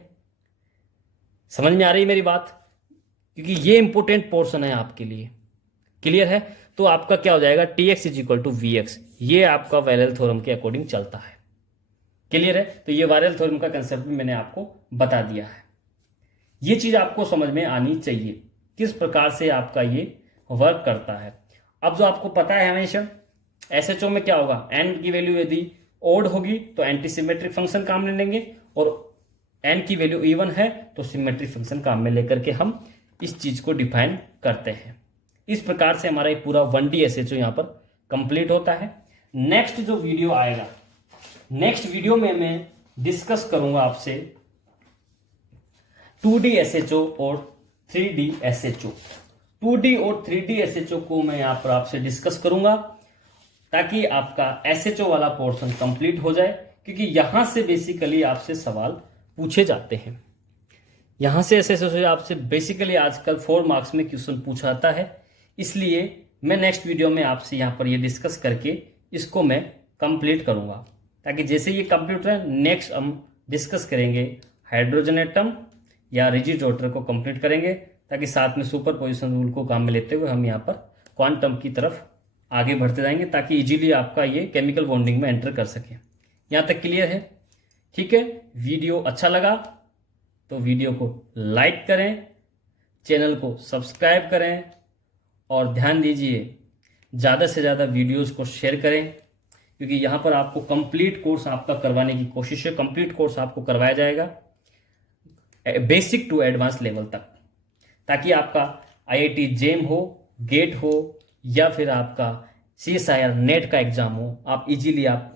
समझ में आ रही है मेरी बात? क्योंकि ये इंपॉर्टेंट पोर्शन है आपके लिए। क्लियर है? तो आपका क्या हो जाएगा? Tx is equal to Vx। ये आपका वायरल थ्योरम के अकॉर्डिंग चलता है। क्लियर है? तो ये वायरल थ्योरम का कंसेप्ट भी मैंने आपको बता दिया है। ये चीज आपको समझ में आनी चाहिए किस प्रकार से आपका ये वर्क करता है। अब जो आपको पता है हमेशा SHO में क्या होगा? n की वैल्यू यदि ओड होगी तो एंटी सिमेट्रिक फंक्शन काम में लेंगे और n की वैल्यू इवन है तो सिमेट्रिक फंक्शन काम में लेकर के हम इस चीज को डिफाइन करते हैं। इस प्रकार से हमारा ये पूरा 1D SHO यहां पर कंप्लीट होता है। नेक्स्ट जो वीडियो आएगा, नेक्स्ट वीडियो में मैं डिस्कस करूंगा आपसे 2D SHO और 3D SHO। 2D और 3D SHO को मैं यहां पर आपसे डिस्कस करूंगा ताकि आपका SHO वाला पोर्शन कंप्लीट हो जाए, क्योंकि यहां से बेसिकली आपसे सवाल पूछे जाते हैं। यहां से SHO से आपसे बेसिकली आजकल 4 मार्क्स में क्वेश्चन पूछा जाता है। इसलिए मैं नेक्स्ट वीडियो में आपसे यहां पर ये डिस्कस करके इसको मैं कंप्लीट करूंगा, ताकि जैसे ये कंप्लीट है नेक्स्ट हम डिस्कस करेंगे हाइड्रोजन एटम या रिजिड ऑर्डर को कंप्लीट करेंगे, ताकि साथ में सुपर पोजिशन रूल को काम में लेते हुए हम यहाँ पर क्वांटम की तरफ आगे बढ़ते जाएंगे, ताकि इजीली आपका ये केमिकल बॉन्डिंग में एंटर कर सके। यहाँ तक क्लियर है? ठीक है। वीडियो अच्छा लगा तो वीडियो को लाइक करें, चैनल को सब्सक्राइब करें और ध्यान दीजिए ज़्यादा से ज़्यादा वीडियोस को शेयर करें, क्योंकि यहाँ पर आपको कंप्लीट कोर्स आपका करवाने की कोशिश है। कंप्लीट कोर्स आपको करवाया जाएगा बेसिक टू एडवांस लेवल तक, ताकि आपका IIT जेम हो, गेट हो या फिर आपका CSIR नेट का एग्जाम हो, आप इजीली आप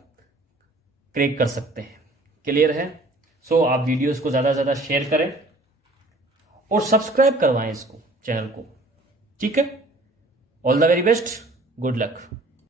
क्रैक कर सकते हैं। क्लियर है? सो आप वीडियोस को ज़्यादा से ज़्यादा शेयर करें और सब्सक्राइब करवाएं इसको, चैनल को। ठीक है? All the very best, good luck.